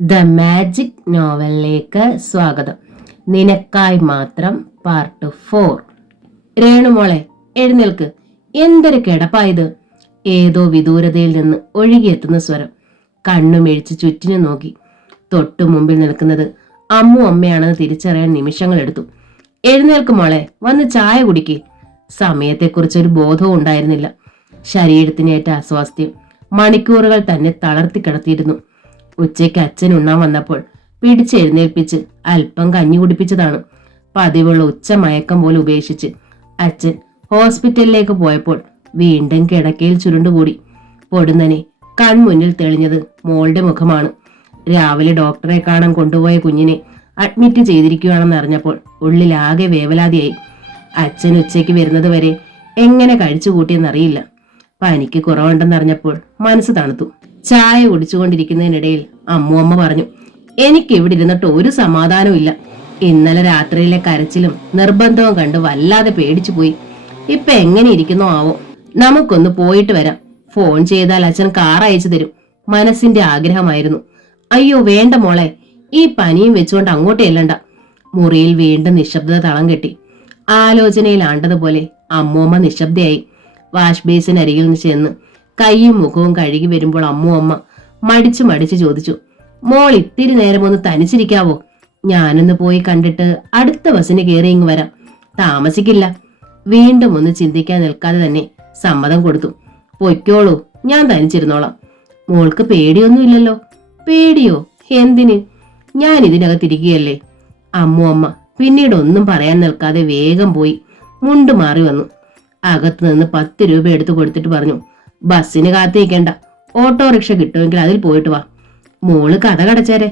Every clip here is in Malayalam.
ദ മാജിക് നോവലിലേക്ക് സ്വാഗതം. നിനക്കായി മാത്രം പാർട്ട് 4. രേണുമോളെ, എഴുന്നേൽക്ക്. എന്തൊരു കിടപ്പായത്! ഏതോ വിദൂരതയിൽ നിന്ന് ഒഴുകിയെത്തുന്ന സ്വരം. കണ്ണുമിഴിച്ച് ചുറ്റിനു നോക്കി. തൊട്ടു മുമ്പിൽ നിൽക്കുന്നത് അമ്മയാണെന്ന് തിരിച്ചറിയാൻ നിമിഷങ്ങളെടുത്തു. എഴുന്നേൽക്ക് മോളെ, വന്ന് ചായ കുടിക്ക്. സമയത്തെക്കുറിച്ചൊരു ബോധവും ഉണ്ടായിരുന്നില്ല. ശരീരത്തിനേറ്റ അസ്വാസ്ഥ്യം മണിക്കൂറുകൾ തന്നെ തളർത്തി കിടത്തിയിരുന്നു. ഉച്ചയ്ക്ക് അച്ഛൻ ഉണ്ണാൻ വന്നപ്പോൾ പിടിച്ചെഴുന്നേൽപ്പിച്ച് അല്പം കഞ്ഞി കുടിപ്പിച്ചതാണ്. പതിവുള്ള ഉച്ച മയക്കം പോലെ ഉപേക്ഷിച്ച് അച്ഛൻ ഹോസ്പിറ്റലിലേക്ക് പോയപ്പോൾ വീണ്ടും കിടക്കയിൽ ചുരുണ്ടുകൂടി. പൊടുന്നനെ കൺമുന്നിൽ തെളിഞ്ഞത് മോളുടെ മുഖമാണ്. രാവിലെ ഡോക്ടറെ കാണാൻ കൊണ്ടുപോയ കുഞ്ഞിനെ അഡ്മിറ്റ് ചെയ്തിരിക്കുകയാണെന്ന് അറിഞ്ഞപ്പോൾ ഉള്ളിലാകെ വേവലാതിയായി. അച്ഛൻ ഉച്ചയ്ക്ക് വരുന്നത് വരെ എങ്ങനെ കഴിച്ചുകൂട്ടിയെന്നറിയില്ല. പനിക്ക് കുറവുണ്ടെന്നറിഞ്ഞപ്പോൾ മനസ്സ് തണുത്തു. ചായ കുടിച്ചുകൊണ്ടിരിക്കുന്നതിനിടയിൽ അമ്മ പറഞ്ഞു, എനിക്ക് ഇവിടെ ഇരുന്നിട്ട് ഒരു സമാധാനവും ഇല്ല. ഇന്നലെ രാത്രിയിലെ കരച്ചിലും നിർബന്ധവും കണ്ട് വല്ലാതെ പേടിച്ചു പോയി. ഇപ്പൊ എങ്ങനെ ഇരിക്കുന്നോ ആവോ. നമുക്കൊന്ന് പോയിട്ട് വരാം. ഫോൺ ചെയ്താൽ അച്ഛൻ കാർ അയച്ചു തരും. മനസ്സിന്റെ ആഗ്രഹമായിരുന്നു. അയ്യോ വേണ്ട മോളെ, ഈ പനിയും വെച്ചുകൊണ്ട് അങ്ങോട്ട് ചെല്ലണ്ട. മുറിയിൽ വീണ്ടും നിശബ്ദത തളം കെട്ടി. ആലോചനയിലാണ്ടതുപോലെ അമ്മൂമ്മ നിശബ്ദയായി. വാഷ് ബേസിനരികിൽ നിന്ന് ചെന്ന് കൈയും മുഖവും കഴുകി വരുമ്പോൾ അമ്മ മടിച്ചു ചോദിച്ചു, മോൾ ഇത്തിരി നേരം ഒന്ന് തനിച്ചിരിക്കാവോ? ഞാനൊന്ന് പോയി കണ്ടിട്ട് അടുത്ത ബസ്സിന് കയറി ഇങ്ങ് വരാം. താമസിക്കില്ല. വീണ്ടും ഒന്ന് ചിന്തിക്കാൻ നിൽക്കാതെ തന്നെ സമ്മതം കൊടുത്തു. പൊയ്ക്കോളൂ, ഞാൻ തനിച്ചിരുന്നോളാം. മോൾക്ക് പേടിയൊന്നുമില്ലല്ലോ? പേടിയോ? എന്തിന്? ഞാൻ ഇതിനകത്തിരിക്കുകയല്ലേ. അമ്മ പിന്നീട് ഒന്നും പറയാൻ നിൽക്കാതെ വേഗം പോയി മുണ്ട് മാറി വന്നു. അകത്തു നിന്ന് 10 രൂപ എടുത്തു കൊടുത്തിട്ട് പറഞ്ഞു, ബസ്സിന് കാത്തിരിക്കണ്ട, ഓട്ടോറിക്ഷ കിട്ടുമെങ്കിൽ അതിൽ പോയിട്ട് വാ. മോള് കഥ കടച്ചേരെ.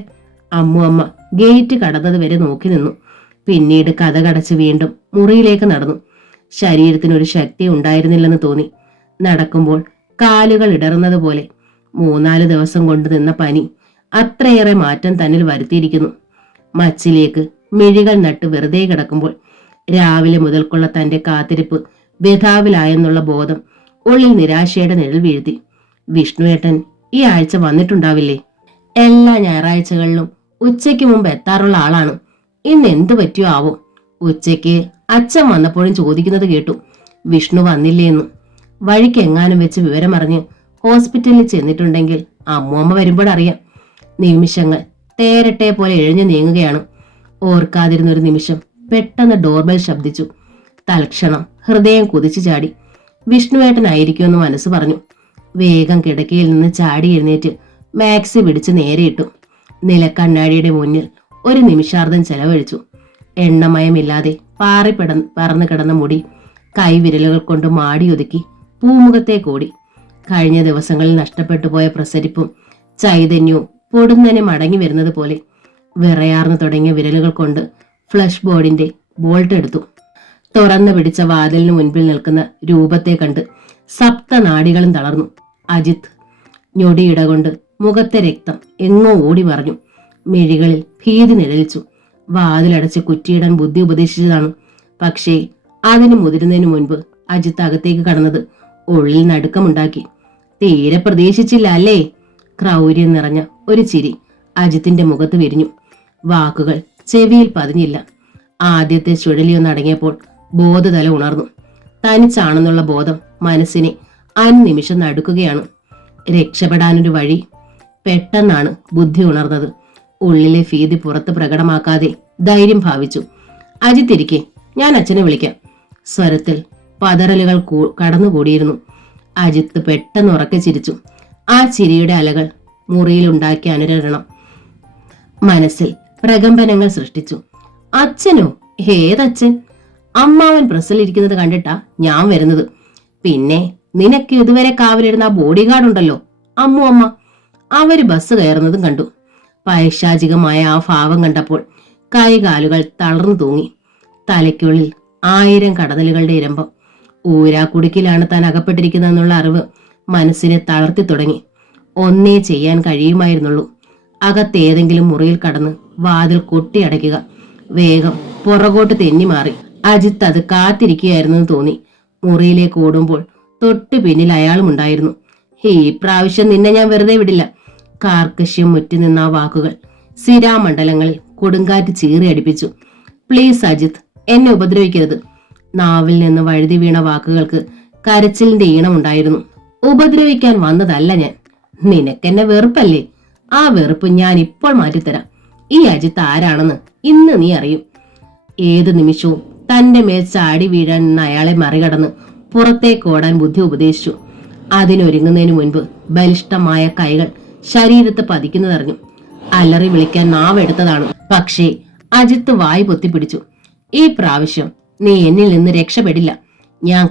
അമ്മ ഗേറ്റ് കടന്നത് വരെ നോക്കി നിന്നു. പിന്നീട് കഥ കടച്ച് വീണ്ടും മുറിയിലേക്ക് നടന്നു. ശരീരത്തിനൊരു ശക്തി ഉണ്ടായിരുന്നില്ലെന്ന് തോന്നി. നടക്കുമ്പോൾ കാലുകൾ ഇടറുന്നത് പോലെ. 3-4 ദിവസം കൊണ്ട് നിന്ന പനി അത്രയേറെ മാറ്റം തന്നിൽ വരുത്തിയിരിക്കുന്നു. മച്ചിലേക്ക് മിഴികൾ നട്ട് വെറുതെ കിടക്കുമ്പോൾ രാവിലെ മുതൽക്കുള്ള തന്റെ കാത്തിരിപ്പ് വ്യഥാവിലായെന്നുള്ള ബോധം ഉള്ളിൽ നിരാശയുടെ നിഴൽ വീഴ്ത്തി. വിഷ്ണുവേട്ടൻ ഈ ആഴ്ച വന്നിട്ടുണ്ടാവില്ലേ? എല്ലാ ഞായറാഴ്ചകളിലും ഉച്ചയ്ക്ക് മുമ്പ് എത്താറുള്ള ആളാണ്. ഇന്ന് എന്തു പറ്റിയോ ആവോ. ഉച്ചയ്ക്ക് അച്ഛൻ വന്നപ്പോഴും ചോദിക്കുന്നത് കേട്ടു, വിഷ്ണു വന്നില്ലേന്ന്. വഴിക്ക് എങ്ങാനും വെച്ച് വിവരമറിഞ്ഞ് ഹോസ്പിറ്റലിൽ ചെന്നിട്ടുണ്ടെങ്കിൽ അമ്മൂമ്മ വരുമ്പോഴറിയാം. നിമിഷങ്ങൾ തേരട്ടെ പോലെ എഴഞ്ഞു നീങ്ങുകയാണ്. ഓർക്കാതിരുന്നൊരു നിമിഷം പെട്ടെന്ന് ഡോർബെൽ ശബ്ദിച്ചു. തൽക്ഷണം ഹൃദയം കുതിച്ചു ചാടി. വിഷ്ണുവേട്ടനായിരിക്കുമെന്ന് മനസ്സ് പറഞ്ഞു. വേഗം കിടക്കയിൽ നിന്ന് ചാടി എഴുന്നേറ്റ് മാക്സി പിടിച്ച് നേരെയിട്ടു. നിലക്കണ്ണാടിയുടെ മുന്നിൽ ഒരു നിമിഷാർദ്ധം ചെലവഴിച്ചു. എണ്ണമയമില്ലാതെ പറന്നു കിടന്ന മുടി കൈവിരലുകൾ കൊണ്ട് മാടിയൊതുക്കി പൂമുഖത്തേക്കോടി. കഴിഞ്ഞ ദിവസങ്ങളിൽ നഷ്ടപ്പെട്ടു പോയ പ്രസരിപ്പും ചൈതന്യവും പൊടുന്നനെ മടങ്ങി വരുന്നത് പോലെ വിറയാർന്നു തുടങ്ങിയ വിരലുകൾ കൊണ്ട് ഫ്ലഷ് ബോർഡിന്റെ ബോൾട്ട് എടുത്തു. തുറന്നു പിടിച്ച വാതിലിന് മുൻപിൽ നിൽക്കുന്ന രൂപത്തെ കണ്ട് സപ്തനാഡികളും തളർന്നു. അജിത്ത്. ഞൊടിയിട കൊണ്ട് മുഖത്തെ രക്തം എങ്ങോ ഓടി മറഞ്ഞു. മിഴികളിൽ ഭീതി നിഴലിച്ചു. വാതിലടച്ച് കുറ്റിയിടാൻ ബുദ്ധി ഉപദേശിച്ചതാണ്. പക്ഷേ അതിന് മുതിരുന്നതിനു മുൻപ് അജിത്ത് അകത്തേക്ക് കടന്നത് ഉള്ളിൽ നടുക്കമുണ്ടാക്കി. തീരെ പ്രതീക്ഷിച്ചില്ല അല്ലേ? ക്രൗര്യം നിറഞ്ഞ ഒരു ചിരി അജിത്തിന്റെ മുഖത്ത് വിരിഞ്ഞു. വാക്കുകൾ ചെവിയിൽ പതിഞ്ഞില്ല. ആദ്യത്തെ ചുഴലിയൊന്നടങ്ങിയപ്പോൾ ബോധതല ഉണർന്നു. തനിച്ചാണെന്നുള്ള ബോധം മനസ്സിനെ അനിമിഷം നടുക്കുകയാണ്. രക്ഷപ്പെടാനൊരു വഴി. പെട്ടെന്നാണ് ബുദ്ധി ഉണർന്നത്. ഉള്ളിലെ ഭീതി പുറത്ത് പ്രകടമാക്കാതെ ധൈര്യം ഭാവിച്ചു. അജിത്തിരിക്കെ, ഞാൻ അച്ഛനെ വിളിക്കാം. സ്വരത്തിൽ പതറലുകൾ കടന്നുകൂടിയിരുന്നു. അജിത്ത് പെട്ടെന്ന് ഉറക്കെ ചിരിച്ചു. ആ ചിരിയുടെ അലകൾ മുറിയിലുണ്ടാക്കിയ അനുരണനം മനസ്സിൽ പ്രകമ്പനങ്ങൾ സൃഷ്ടിച്ചു. അച്ഛനോ? ഏതച്ഛൻ? അമ്മാവൻ പ്രസ്സിലിരിക്കുന്നത് കണ്ടിട്ടാ ഞാൻ വരുന്നത്. പിന്നെ നിനക്ക് ഇതുവരെ കാവലിരുന്ന ആ ബോഡി ഗാർഡ് ഉണ്ടല്ലോ, അമ്മ. അവര് ബസ് കയറുന്നതും കണ്ടു. പൈശാചികമായ ആ ഭാവം കണ്ടപ്പോൾ കൈകാലുകൾ തളർന്നു തൂങ്ങി. തലയ്ക്കുള്ളിൽ 1000 കടന്നലുകളുടെ ഇരമ്പം. ഊരാക്കുടുക്കിലാണ് താൻ അകപ്പെട്ടിരിക്കുന്നതെന്നുള്ള അറിവ് മനസ്സിനെ തളർത്തി തുടങ്ങി. ഒന്നേ ചെയ്യാൻ കഴിയുമായിരുന്നുള്ളൂ. അകത്തേതെങ്കിലും മുറിയിൽ കടന്ന് വാതിൽ കൊട്ടിയടയ്ക്കുക. വേഗം പുറകോട്ട് തെന്നി മാറി. അജിത്ത് അത് കാത്തിരിക്കുകയായിരുന്നെന്ന് തോന്നി. മുറിയിലേക്ക് ഓടുമ്പോൾ തൊട്ടു പിന്നിൽ അയാളും ഉണ്ടായിരുന്നു. ഈ പ്രാവശ്യം നിന്നെ ഞാൻ വെറുതെ വിടില്ല. കാർക്കശ്യം മുറ്റി നിന്ന ആ വാക്കുകൾ സിരാമണ്ഡലങ്ങളിൽ കൊടുങ്കാറ്റ് ചീറിയടിപ്പിച്ചു. പ്ലീസ് അജിത്ത്, എന്നെ ഉപദ്രവിക്കരുത്. നാവിൽ നിന്ന് വഴുതി വീണ വാക്കുകൾക്ക് കരച്ചിലിന്റെ ഈണമുണ്ടായിരുന്നു. ഉപദ്രവിക്കാൻ വന്നതല്ല ഞാൻ. നിനക്കെന്നെ വെറുപ്പല്ലേ? ആ വെറുപ്പ് ഞാൻ ഇപ്പോൾ മാറ്റിത്തരാം. ഈ അജിത്ത് ആരാണെന്ന് ഇന്ന് നീ അറിയും. ഏത് നിമിഷവും തന്റെ മേൽ ചാടി വീഴാൻ നിന്ന് അയാളെ മറികടന്ന് പുറത്തേക്ക് ഓടാൻ ബുദ്ധി ഉപദേശിച്ചു. അതിനൊരുങ്ങുന്നതിന് മുൻപ് ബലിഷ്ഠമായ കൈകൾ ശരീരത്ത് പതിക്കുന്നതറിഞ്ഞു. അലറി വിളിക്കാൻ നാവെടുത്തതാണ്. പക്ഷേ അജിത്ത് വായ് പൊത്തിപ്പിടിച്ചു. ഈ പ്രാവശ്യം നീ എന്നിൽ നിന്ന് രക്ഷപ്പെടില്ല. ഞാൻ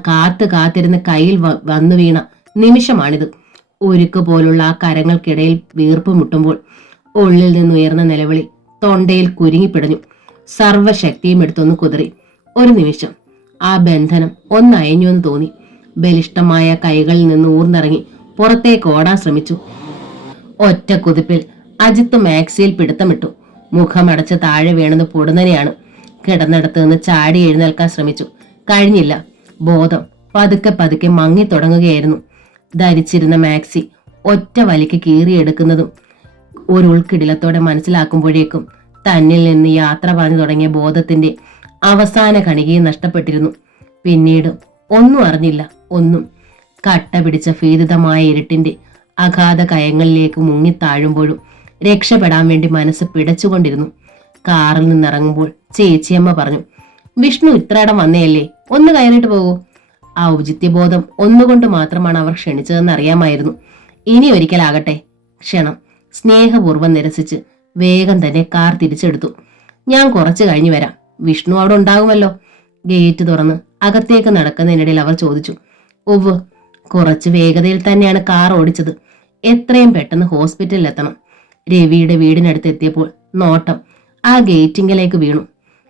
കാത്തിരുന്ന് കയ്യിൽ വന്നു വീണ നിമിഷമാണിത്. ഉരുക്ക് പോലുള്ള ആ കരങ്ങൾക്കിടയിൽ വീർപ്പ് മുട്ടുമ്പോൾ ഉള്ളിൽ നിന്നുയർന്ന നിലവിളി തൊണ്ടയിൽ കുരുങ്ങിപ്പിടഞ്ഞു. സർവശക്തിയും എടുത്തൊന്ന് കുതിറി. ഒരു നിമിഷം ആ ബന്ധനം ഒന്നയഞ്ഞുവെന്ന് തോന്നി. ബലിഷ്ഠമായ കൈകളിൽ നിന്ന് ഊർന്നിറങ്ങി പുറത്തേക്ക് ഓടാൻ ശ്രമിച്ചു. ഒറ്റ കുതിപ്പിൽ അജിത്ത് മാക്സിയിൽ പിടുത്തമിട്ടു. മുഖമടച്ച് താഴെ വീണെന്ന് പൊടുന്നനെയാണ്. കിടന്നിടത്ത് നിന്ന് ചാടി എഴുന്നേൽക്കാൻ ശ്രമിച്ചു. കഴിഞ്ഞില്ല. ബോധം പതുക്കെ പതുക്കെ മങ്ങി തുടങ്ങുകയായിരുന്നു. ധരിച്ചിരുന്ന മാക്സി ഒറ്റ വലിക്ക് കീറിയെടുക്കുന്നതും ഒരു ഉൾക്കിടിലത്തോടെ മനസ്സിലാക്കുമ്പോഴേക്കും തന്നിൽ നിന്ന് യാത്ര പറഞ്ഞു തുടങ്ങിയ ബോധത്തിന്റെ അവസാന കണികയും നഷ്ടപ്പെട്ടിരുന്നു. പിന്നീട് ഒന്നും അറിഞ്ഞില്ല. ഒന്നും. കട്ട പിടിച്ച ഭീതിതമായ ഇരുട്ടിന്റെ അഗാധ കയങ്ങളിലേക്ക് മുങ്ങിത്താഴുമ്പോഴും രക്ഷപ്പെടാൻ വേണ്ടി മനസ്സ് പിടച്ചുകൊണ്ടിരുന്നു. കാറിൽ നിന്നിറങ്ങുമ്പോൾ ചേച്ചിയമ്മ പറഞ്ഞു, വിഷ്ണു ഇത്രയിടം വന്നേയല്ലേ, ഒന്ന് കയറിയിട്ട് പോകൂ. ഔചിത്യബോധം ഒന്നുകൊണ്ട് മാത്രമാണ് അവർ ക്ഷണിച്ചതെന്ന് അറിയാമായിരുന്നു. ഇനി ഒരിക്കലാകട്ടെ. ക്ഷണം സ്നേഹപൂർവ്വം നിരസിച്ച് വേഗം തന്നെ കാർ തിരിച്ചെടുത്തു. ഞാൻ കുറച്ചു കഴിഞ്ഞു വരാം. വിഷ്ണു അവിടെ ഉണ്ടാകുമല്ലോ. ഗേറ്റ് തുറന്ന് അകത്തേക്ക് നടക്കുന്നതിനിടയിൽ അവർ ചോദിച്ചു. ഉവ്വ്. കുറച്ച് വേഗതയിൽ തന്നെയാണ് കാർ ഓടിച്ചത്. എത്രയും പെട്ടെന്ന് ഹോസ്പിറ്റലിൽ എത്തണം. രവിയുടെ വീടിനടുത്ത് എത്തിയപ്പോൾ നോട്ടം ആ ഗേറ്റിങ്കിലേക്ക് വീണു.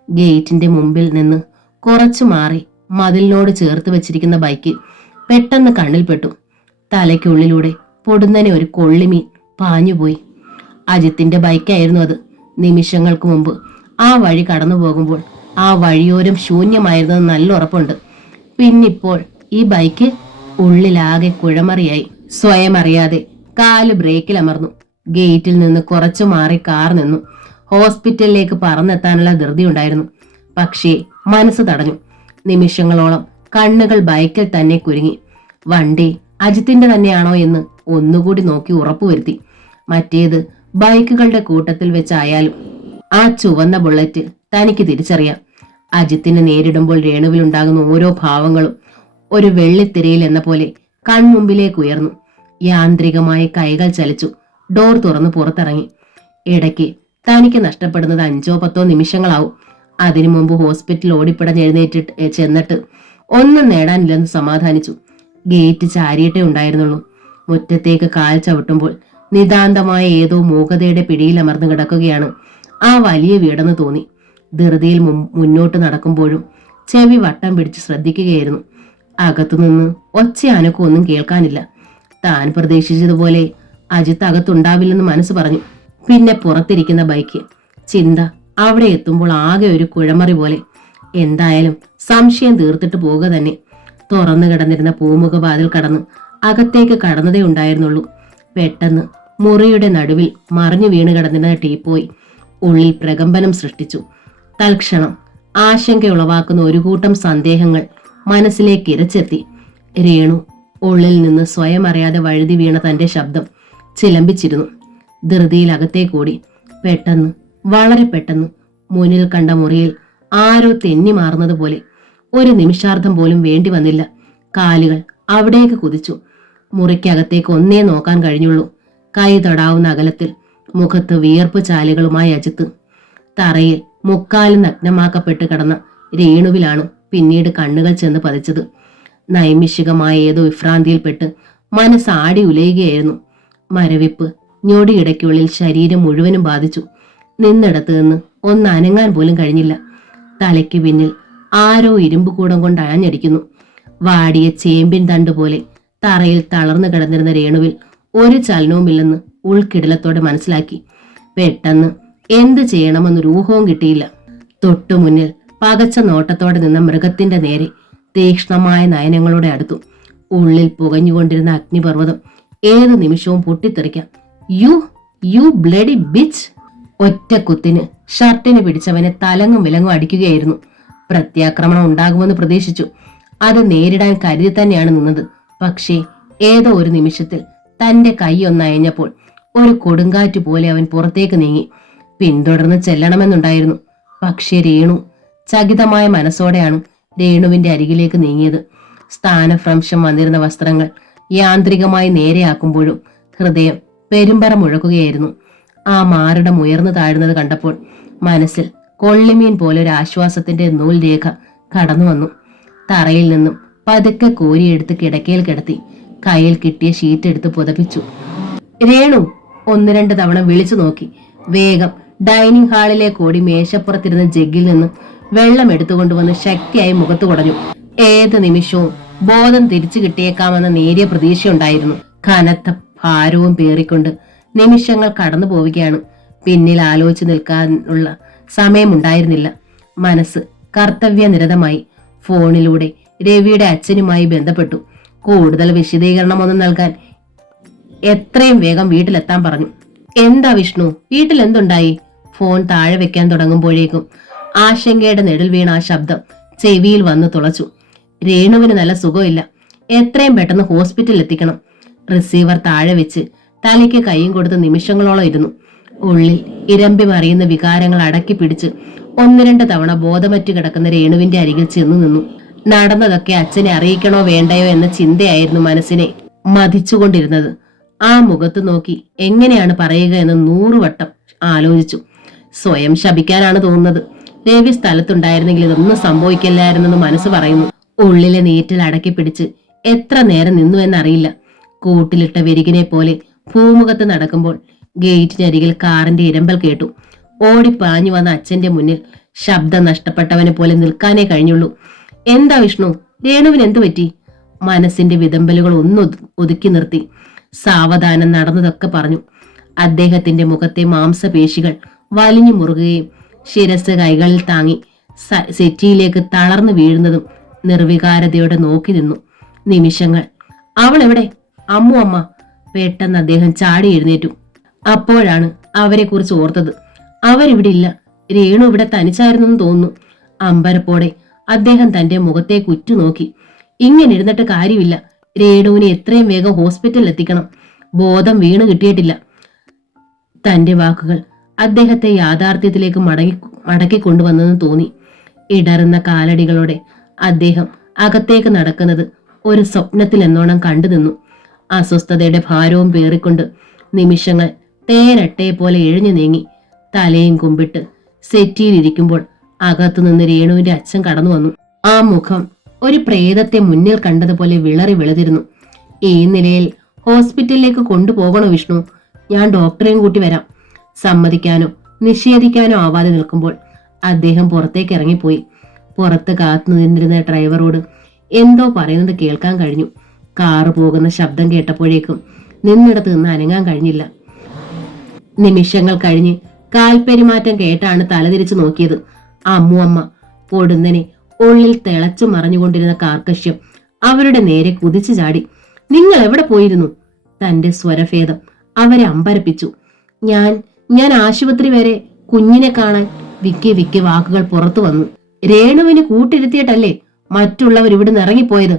ഗേറ്റിന്റെ മുമ്പിൽ നിന്ന് കുറച്ചു മാറി മതിലിനോട് ചേർത്ത് വെച്ചിരിക്കുന്ന ബൈക്ക് പെട്ടെന്ന് കണ്ണിൽപ്പെട്ടു. തലയ്ക്കുള്ളിലൂടെ പൊടുന്നനെ ഒരു കൊള്ളിമീൻ പാഞ്ഞുപോയി. അജിത്തിന്റെ ബൈക്കായിരുന്നു അത്. നിമിഷങ്ങൾക്ക് മുമ്പ് ആ വഴി കടന്നു പോകുമ്പോൾ ആ വഴിയോരം ശൂന്യമായിരുന്നെന്ന് നല്ല ഉറപ്പുണ്ട്. പിന്നിപ്പോൾ ഈ ബൈക്ക് ഉള്ളിലാകെ കുഴമറിയായി. സ്വയം അറിയാതെ കാല് ബ്രേക്കിൽ അമർന്നു. ഗേറ്റിൽ നിന്ന് കുറച്ചു മാറി കാർ നിന്നു. ഹോസ്പിറ്റലിലേക്ക് പറന്നെത്താനുള്ള ധൃതി ഉണ്ടായിരുന്നു. പക്ഷേ മനസ്സ് തടഞ്ഞു. നിമിഷങ്ങളോളം കണ്ണുകൾ ബൈക്കിൽ തന്നെ കുരുങ്ങി. വണ്ടി അജിത്തിന്റെ തന്നെയാണോ എന്ന് ഒന്നുകൂടി നോക്കി ഉറപ്പുവരുത്തി. മറ്റേത് ബൈക്കുകളുടെ കൂട്ടത്തിൽ വെച്ചായാലും ആ ചുവന്ന ബുള്ളറ്റ് തനിക്ക് തിരിച്ചറിയാം. അജിത്തിനെ നേരിടുമ്പോൾ രേണുവിലുണ്ടാകുന്ന ഓരോ ഭാവങ്ങളും ഒരു വെള്ളിത്തിരയിൽ എന്ന പോലെ കൺമുമ്പിലേക്ക് ഉയർന്നു. യാന്ത്രികമായി കൈകൾ ചലിച്ചു. ഡോർ തുറന്ന് പുറത്തിറങ്ങി. ഇടയ്ക്ക് തനിക്ക് നഷ്ടപ്പെടുന്നത് 5-10 നിമിഷങ്ങളാവും. അതിനു മുമ്പ് ഹോസ്പിറ്റൽ ഓടിപ്പിടഞ്ഞെഴുന്നേറ്റിട്ട് ചെന്നിട്ട് ഒന്നും നേടാനില്ലെന്ന് സമാധാനിച്ചു. ഗേറ്റ് ചാരിയിട്ടേ ഉണ്ടായിരുന്നുള്ളൂ. മുറ്റത്തേക്ക് കാൽ ചവിട്ടുമ്പോൾ നിതാന്തമായ ഏതോ മൂകതയുടെ പിടിയിലമർന്നു കിടക്കുകയാണ് ആ വലിയ വീടെന്ന് തോന്നി. ധൃതിയിൽ മുന്നോട്ട് നടക്കുമ്പോഴും ചെവി വട്ടം പിടിച്ച് ശ്രദ്ധിക്കുകയായിരുന്നു. അകത്തുനിന്ന് ഒച്ച അനക്കം ഒന്നും കേൾക്കാനില്ല. താൻ പ്രതീക്ഷിച്ചതുപോലെ അജിത്ത് അകത്തുണ്ടാവില്ലെന്ന് മനസ്സ് പറഞ്ഞു. പിന്നെ പുറത്തിരിക്കുന്ന ബൈക്ക്. ചിന്ത അവിടെ എത്തുമ്പോൾ ആകെ ഒരു കുഴമറി പോലെ. എന്തായാലും സംശയം തീർത്തിട്ട് പോവുക തന്നെ. തുറന്നു കിടന്നിരുന്ന പൂമുഖവാതിൽ കടന്ന് അകത്തേക്ക് കടന്നതേ ഉണ്ടായിരുന്നുള്ളൂ. പെട്ടെന്ന് മുറിയുടെ നടുവിൽ മറിഞ്ഞു വീണ് കിടന്നിരുന്ന ടീപ്പോയി ഉള്ളിൽ പ്രകമ്പനം സൃഷ്ടിച്ചു. തൽക്ഷണം ആശങ്കയുളവാക്കുന്ന ഒരു കൂട്ടം സന്ദേഹങ്ങൾ മനസ്സിലേക്ക് ഇരച്ചെത്തി. രേണു ഉള്ളിൽ നിന്ന് സ്വയം അറിയാതെ വഴുതി വീണ തന്റെ ശബ്ദം ചിലമ്പിച്ചിരുന്നു. ധൃതിയിൽ അകത്തേക്കൂടി. പെട്ടെന്ന്, വളരെ പെട്ടെന്ന് മുന്നിൽ കണ്ട മുറിയിൽ ആരോ തെന്നി മാറുന്നതുപോലെ. ഒരു നിമിഷാർദ്ധം പോലും വേണ്ടി വന്നില്ല. കാലുകൾ അവിടേക്ക് കുതിച്ചു. മുറിക്കകത്തേക്ക് ഒന്നേ നോക്കാൻ കഴിഞ്ഞുള്ളൂ. കൈ തൊടാവുന്ന അകലത്തിൽ മുഖത്ത് വിയർപ്പ് ചാലുകളുമായി അജിത്ത്. തറയിൽ മുക്കാലും നഗ്നമാക്കപ്പെട്ട് കിടന്ന രേണുവിലാണ് പിന്നീട് കണ്ണുകൾ ചെന്ന് പതിച്ചത്. നൈമിഷികമായ ഏതോ വിഭ്രാന്തിയിൽപ്പെട്ട് മനസ്സാടി ഉലയുകയായിരുന്നു. മരവിപ്പ് ഞൊടിയിടയ്ക്കുള്ളിൽ ശരീരം മുഴുവനും ബാധിച്ചു. നിന്നിടത്ത് നിന്ന് ഒന്ന് അനങ്ങാൻ പോലും കഴിഞ്ഞില്ല. തലയ്ക്ക് പിന്നിൽ ആരോ ഇരുമ്പ് കൂടം കൊണ്ട് അഴഞ്ഞടിക്കുന്നു. വാടിയ ചേമ്പിൻ തണ്ട് പോലെ തറയിൽ തളർന്നു കിടന്നിരുന്ന രേണുവിൽ ഒരു ചലനവുമില്ലെന്ന് ഉൾക്കിടലത്തോടെ മനസ്സിലാക്കി. പെട്ടെന്ന് എന്ത് ചെയ്യണമെന്നൊരു ഊഹവും കിട്ടിയില്ല. തൊട്ടു മുന്നിൽ പകച്ച നോട്ടത്തോടെ നിന്ന മൃഗത്തിന്റെ നേരെ തീക്ഷ്ണമായ നയനങ്ങളോടെ അടുത്തു. ഉള്ളിൽ പുകഞ്ഞുകൊണ്ടിരുന്ന അഗ്നിപർവ്വതം ഏതു നിമിഷവും പൊട്ടിത്തെറിക്കാം. You you bloody bitch. ഒറ്റ കുത്തിന് ഷർട്ടിന് പിടിച്ചവനെ തലങ്ങും വിലങ്ങും അടിക്കുകയായിരുന്നു. പ്രത്യാക്രമണം ഉണ്ടാകുമെന്ന് പ്രതീക്ഷിച്ചു. അത് നേരിടാൻ കരുതി തന്നെയാണ് നിന്നത്. പക്ഷേ ഏതോ ഒരു നിമിഷത്തിൽ തന്റെ കൈ ഒന്നയഞ്ഞപ്പോൾ ഒരു കൊടുങ്കാറ്റ് പോലെ അവൻ പുറത്തേക്ക് നീങ്ങി. പിന്തുടർന്ന് ചെല്ലണമെന്നുണ്ടായിരുന്നു. പക്ഷേ രേണു ചകിതമായ മനസ്സോടെയാണ് രേണുവിന്റെ അരികിലേക്ക് നീങ്ങിയത്. സ്ഥാനഭ്രംശം വന്നിരുന്ന വസ്ത്രങ്ങൾ യാന്ത്രികമായി നേരെയാക്കുമ്പോഴും ഹൃദയം പെരുമ്പറ മുഴക്കുകയായിരുന്നു. ആ മാറിടം ഉയർന്നു താഴുന്നത് കണ്ടപ്പോൾ മനസ്സിൽ കൊള്ളിമീൻ പോലെ ഒരു ആശ്വാസത്തിന്റെ നൂൽ രേഖ കടന്നു വന്നു. തറയിൽ നിന്നും പതുക്കെ കോരിയെടുത്ത് കിടക്കയിൽ കിടത്തി കയ്യിൽ കിട്ടിയ ഷീറ്റ് എടുത്ത് പുതപ്പിച്ചു. രേണു 1-2 തവണ വിളിച്ചു നോക്കി. വേഗം ഡൈനിങ് ഹാളിലേക്ക് ഓടി മേശപ്പുറത്തിരുന്ന ജഗ്ഗിൽ നിന്ന് വെള്ളം എടുത്തുകൊണ്ടുവന്ന് ശക്തിയായി മുഖത്ത് കുടഞ്ഞു. ഏത് നിമിഷവും ബോധം തിരിച്ചു കിട്ടിയേക്കാമെന്ന നേരിയ പ്രതീക്ഷയുണ്ടായിരുന്നു. കനത്ത ഭാരവും പേറിക്കൊണ്ട് നിമിഷങ്ങൾ കടന്നു പോവുകയാണ്. പിന്നിൽ ആലോചിച്ചു നിൽക്കാനുള്ള സമയമുണ്ടായിരുന്നില്ല. മനസ്സ് കർത്തവ്യനിരതമായി. ഫോണിലൂടെ രവിയുടെ അച്ഛനുമായി ബന്ധപ്പെട്ടു. കൂടുതൽ വിശദീകരണമൊന്നും നൽകാൻ എത്രയും വേഗം വീട്ടിലെത്താൻ പറഞ്ഞു. എന്താ വിഷ്ണു, വീട്ടിൽ എന്തുണ്ടായി? ഫോൺ താഴെ വെക്കാൻ തുടങ്ങുമ്പോഴേക്കും ആശങ്കയുടെ നെടിൽ വീണ ആ ശബ്ദം ചെവിയിൽ വന്നു തുളച്ചു. രേണുവിന് നല്ല സുഖമില്ല. എത്രയും പെട്ടെന്ന് ഹോസ്പിറ്റലിൽ എത്തിക്കണം. റിസീവർ താഴെ വെച്ച് തലയ്ക്ക് കൈയും കൊടുത്ത് നിമിഷങ്ങളോളം ഇരുന്നു. ഉള്ളിൽ ഇരമ്പി മറിയുന്ന വികാരങ്ങൾ അടക്കി പിടിച്ച് 1-2 തവണ ബോധമറ്റു കിടക്കുന്ന രേണുവിന്റെ അരികിൽ ചെന്നു നിന്നു. നടന്നതൊക്കെ അച്ഛനെ അറിയിക്കണോ വേണ്ടയോ എന്ന ചിന്തയായിരുന്നു മനസ്സിനെ മതിച്ചുകൊണ്ടിരുന്നത്. ആ മുഖത്ത് നോക്കി എങ്ങനെയാണ് പറയുക എന്ന് 100 വട്ടം ആലോചിച്ചു. സ്വയം ശപിക്കാനാണ് തോന്നുന്നത്. രവി സ്ഥലത്തുണ്ടായിരുന്നെങ്കിൽ ഇതൊന്നും സംഭവിക്കില്ലായിരുന്നെന്ന് മനസ്സ് പറയുന്നു. ഉള്ളിലെ നീറ്റിൽ അടക്കി പിടിച്ച് എത്ര നേരം നിന്നു എന്നറിയില്ല. കൂട്ടിലിട്ട വെരികിനെ പോലെ ഭൂമുഖത്ത് നടക്കുമ്പോൾ ഗേറ്റിനരികിൽ കാറിന്റെ ഇരമ്പൽ കേട്ടു. ഓടിപ്പാഞ്ഞു വന്ന അച്ഛന്റെ മുന്നിൽ ശബ്ദം നഷ്ടപ്പെട്ടവനെ പോലെ നിൽക്കാനേ കഴിഞ്ഞുള്ളൂ. എന്താ വിഷ്ണു, രേണുവിന് എന്തു പറ്റി? മനസ്സിന്റെ വിതമ്പലുകൾ ഒതുക്കി നിർത്തി സാവധാനം നടന്നതൊക്കെ പറഞ്ഞു. അദ്ദേഹത്തിന്റെ മുഖത്തെ മാംസപേശികൾ വലിഞ്ഞു മുറുകുകയും ശിരസ് കൈകളിൽ താങ്ങി സെറ്റിയിലേക്ക് തളർന്നു വീഴുന്നതും നിർവികാരതയോടെ നോക്കി നിന്നു. നിമിഷങ്ങൾ. അവൾ എവിടെ? അമ്മു അമ്മ. പെട്ടെന്ന് അദ്ദേഹം ചാടി എഴുന്നേറ്റു. അപ്പോഴാണ് അവരെ കുറിച്ച് ഓർത്തത്. അവരിവിടെ ഇല്ല. രേണു ഇവിടെ തനിച്ചായിരുന്നെന്ന് തോന്നുന്നു. അമ്പരപ്പോടെ അദ്ദേഹം തന്റെ മുഖത്തേക്ക് ഉറ്റുനോക്കി. ഇങ്ങനെ ഇരുന്നിട്ട് കാര്യമില്ല. രേണുവിനെ എത്രയും വേഗം ഹോസ്പിറ്റലിൽ എത്തിക്കണം. ബോധം വീണ് കിട്ടിയിട്ടില്ല. തന്റെ വാക്കുകൾ അദ്ദേഹത്തെ യാഥാർത്ഥ്യത്തിലേക്ക് മടക്കി കൊണ്ടുവന്നെന്ന് തോന്നി. ഇടറുന്ന കാലടികളോടെ അദ്ദേഹം അകത്തേക്ക് നടക്കുന്നത് ഒരു സ്വപ്നത്തിൽ എന്നോണം കണ്ടു നിന്നു. അസ്വസ്ഥതയുടെ ഭാരവും പേറിക്കൊണ്ട് നിമിഷങ്ങൾ തേനട്ടയെ പോലെ എഴിഞ്ഞു നീങ്ങി. തലയും കുമ്പിട്ട് സെറ്റിയിലിരിക്കുമ്പോൾ അകത്തുനിന്ന് രേണുവിന്റെ അച്ഛൻ കടന്നു വന്നു. ആ മുഖം ഒരു പ്രേതത്തെ മുന്നിൽ കണ്ടതുപോലെ വിളറി വെളുതിരുന്നു. ഈ നിലയിൽ ഹോസ്പിറ്റലിലേക്ക് കൊണ്ടുപോകണോ വിഷ്ണു? ഞാൻ ഡോക്ടറെയും കൂട്ടി വരാം. സമ്മതിക്കാനോ നിഷേധിക്കാനോ ആവാതെ നിൽക്കുമ്പോൾ അദ്ദേഹം പുറത്തേക്ക് ഇറങ്ങിപ്പോയി. പുറത്ത് കാത്തു നിന്നിരുന്ന ഡ്രൈവറോട് എന്തോ പറയുന്നത് കേൾക്കാൻ കഴിഞ്ഞു. കാറ് പോകുന്ന ശബ്ദം കേട്ടപ്പോഴേക്കും നിന്നിടത്ത് നിന്ന് അനങ്ങാൻ കഴിഞ്ഞില്ല. നിമിഷങ്ങൾ കഴിഞ്ഞ് കാൽപ്പെരുമാറ്റം കേട്ടാണ് തലതിരിച്ചു നോക്കിയത്. അമ്മു അമ്മ. പൊടുന്നനെ ഉള്ളിൽ തിളച്ചു മറഞ്ഞുകൊണ്ടിരുന്ന കാർക്കശ്യം അവരുടെ നേരെ കുതിച്ചു ചാടി. നിങ്ങൾ എവിടെ പോയിരുന്നു? തന്റെ സ്വരഭേദം അവരെ അമ്പരപ്പിച്ചു. ഞാൻ ആശുപത്രി വരെ കുഞ്ഞിനെ കാണാൻ. വിക്കി വാക്കുകൾ പുറത്തു വന്നു. രേണുവിന് കൂട്ടിരുത്തിയിട്ടല്ലേ മറ്റുള്ളവർ ഇവിടുന്ന് ഇറങ്ങിപ്പോയത്?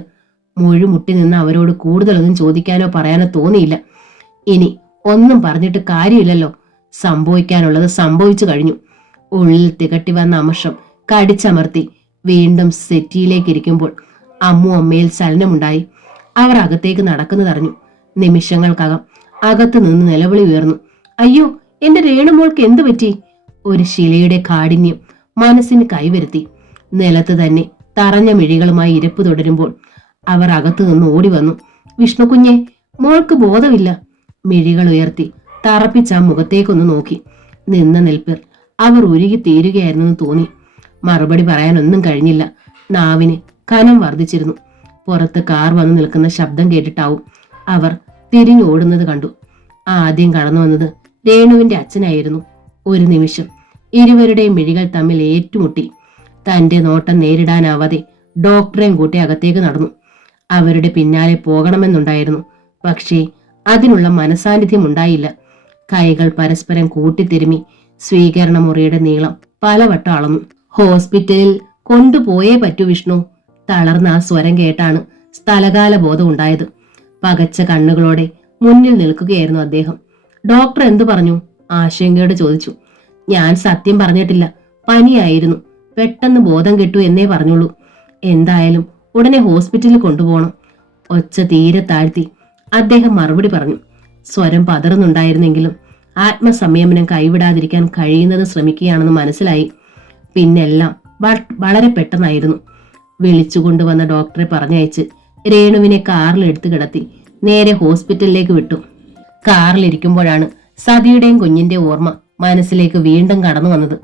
മുഴുമുട്ടി നിന്ന് അവരോട് കൂടുതലൊന്നും ചോദിക്കാനോ പറയാനോ തോന്നിയില്ല. ഇനി ഒന്നും പറഞ്ഞിട്ട് കാര്യമില്ലല്ലോ. സംഭവിക്കാനുള്ളത് സംഭവിച്ചു കഴിഞ്ഞു. ഉള്ളിൽ തികട്ടി വന്ന അമർഷം കടിച്ചമർത്തി വീണ്ടും സെറ്റിയിലേക്ക് ഇരിക്കുമ്പോൾ അമ്മു അമ്മയിൽ ചലനമുണ്ടായി. അവർ അകത്തേക്ക് നടക്കുന്നതറിഞ്ഞു. നിമിഷങ്ങൾക്കകം അകത്തു നിന്ന് നിലവിളി ഉയർന്നു. അയ്യോ, എന്റെ രേണുമോൾക്ക് എന്തു പറ്റി? ഒരു ശിലയുടെ കാഠിന്യം മനസ്സിന് കൈവരുത്തി. നിലത്ത് തന്നെ തറഞ്ഞ മിഴികളുമായി ഇരപ്പ് തുടരുമ്പോൾ അവർ അകത്തു നിന്ന് ഓടി വന്നു. വിഷ്ണുകുഞ്ഞെ, മോൾക്ക് ബോധമില്ല. മിഴികൾ ഉയർത്തി തറപ്പിച്ച ആ മുഖത്തേക്കൊന്ന് നോക്കി. നിന്ന നിൽപ്പിൽ അവർ ഉരുകി തീരുകയായിരുന്നെന്ന് തോന്നി. മറുപടി പറയാനൊന്നും കഴിഞ്ഞില്ല. നാവിന് കനം വർദ്ധിച്ചിരുന്നു. പുറത്ത് കാർ വന്നു നിൽക്കുന്ന ശബ്ദം കേട്ടിട്ടാവും അവർ തിരിഞ്ഞോടുന്നത് കണ്ടു. ആദ്യം കടന്നു വന്നത് രേണുവിന്റെ അച്ഛനായിരുന്നു. ഒരു നിമിഷം ഇരുവരുടെയും മിഴികൾ തമ്മിൽ ഏറ്റുമുട്ടി. തന്റെ നോട്ടം നേരിടാനാവാതെ ഡോക്ടറെയും കൂട്ടി അകത്തേക്ക് നടന്നു. അവരുടെ പിന്നാലെ പോകണമെന്നുണ്ടായിരുന്നു. പക്ഷേ അതിനുള്ള മനസാന്നിധ്യം ഉണ്ടായില്ല. കൈകൾ പരസ്പരം കൂട്ടിത്തിരുമി സ്വീകരണ മുറിയുടെ നീളം പലവട്ടം അളന്നു. ഹോസ്പിറ്റലിൽ കൊണ്ടുപോയേ പറ്റൂ വിഷ്ണു. തളർന്ന ആ സ്വരം കേട്ടാണ് സ്ഥലകാല ബോധം ഉണ്ടായത്. പകച്ച കണ്ണുകളോടെ മുന്നിൽ നിൽക്കുകയായിരുന്നു അദ്ദേഹം. ഡോക്ടർ എന്തു പറഞ്ഞു? ആശങ്കയോട് ചോദിച്ചു. ഞാൻ സത്യം പറഞ്ഞിട്ടില്ല, പനിയായിരുന്നു, പെട്ടെന്ന് ബോധം കിട്ടു എന്നേ പറഞ്ഞുള്ളൂ. എന്തായാലും ഉടനെ ഹോസ്പിറ്റലിൽ കൊണ്ടുപോകണം. ഒച്ച തീരെ താഴ്ത്തി അദ്ദേഹം മറുപടി പറഞ്ഞു. സ്വരം പതറുന്നുണ്ടായിരുന്നെങ്കിലും ആത്മസംയമനം കൈവിടാതിരിക്കാൻ കഴിയുന്നത് ശ്രമിക്കുകയാണെന്ന് മനസ്സിലായി. പിന്നെല്ലാം വളരെ പെട്ടെന്നായിരുന്നു. വിളിച്ചുകൊണ്ടുവന്ന ഡോക്ടറെ പറഞ്ഞയച്ച് രേണുവിനെ കാറിൽ എടുത്തു കിടത്തി നേരെ ഹോസ്പിറ്റലിലേക്ക് വിട്ടു. കാറിലിരിക്കുമ്പോഴാണ് സതിയുടെയും കുഞ്ഞിന്റെ ഓർമ്മ മനസ്സിലേക്ക് വീണ്ടും കടന്നു വന്നത്.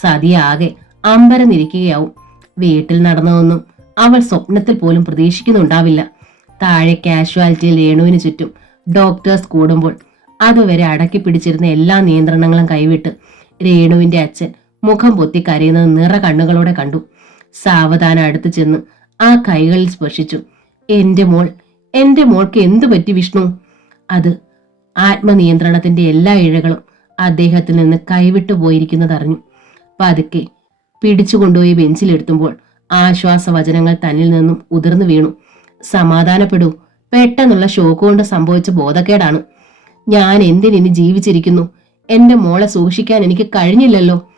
സതി ആകെ അമ്പരന്നിരിക്കുകയാവും. വീട്ടിൽ നടന്നതൊന്നും അവൾ സ്വപ്നത്തിൽ പോലും പ്രതീക്ഷിക്കുന്നുണ്ടാവില്ല. താഴെ കാഷ്വാലിറ്റിയിൽ രേണുവിന് ചുറ്റും ഡോക്ടേഴ്സ് കൂടുമ്പോൾ അതുവരെ അടക്കി പിടിച്ചിരുന്ന എല്ലാ നിയന്ത്രണങ്ങളും കൈവിട്ട് രേണുവിന്റെ അച്ഛൻ മുഖം പൊത്തി കരയുന്നത് നിറ കണ്ണുകളോടെ കണ്ടു. സാവധാനം അടുത്ത് ചെന്ന് ആ കൈകളിൽ സ്പർശിച്ചു. എന്റെ മോൾക്ക് എന്തു പറ്റി വിഷ്ണു? അത് ആത്മനിയന്ത്രണത്തിന്റെ എല്ലാ ഇഴകളും അദ്ദേഹത്തിൽ നിന്ന് കൈവിട്ടു പോയിരിക്കുന്നതറിഞ്ഞു. പതുക്കെ പിടിച്ചുകൊണ്ടുപോയി ബെഞ്ചിലെടുത്തുമ്പോൾ ആശ്വാസവചനങ്ങൾ തന്നിൽ നിന്നും ഉതിർന്നു വീണു. സമാധാനപ്പെടൂ, പെട്ടെന്നുള്ള ഷോക്ക് കൊണ്ട് സംഭവിച്ച ബോധക്കേടാണ്. ഞാൻ എന്തിനി ജീവിച്ചിരിക്കുന്നു? എന്റെ മോളെ സൂക്ഷിക്കാൻ എനിക്ക് കഴിഞ്ഞില്ലല്ലോ.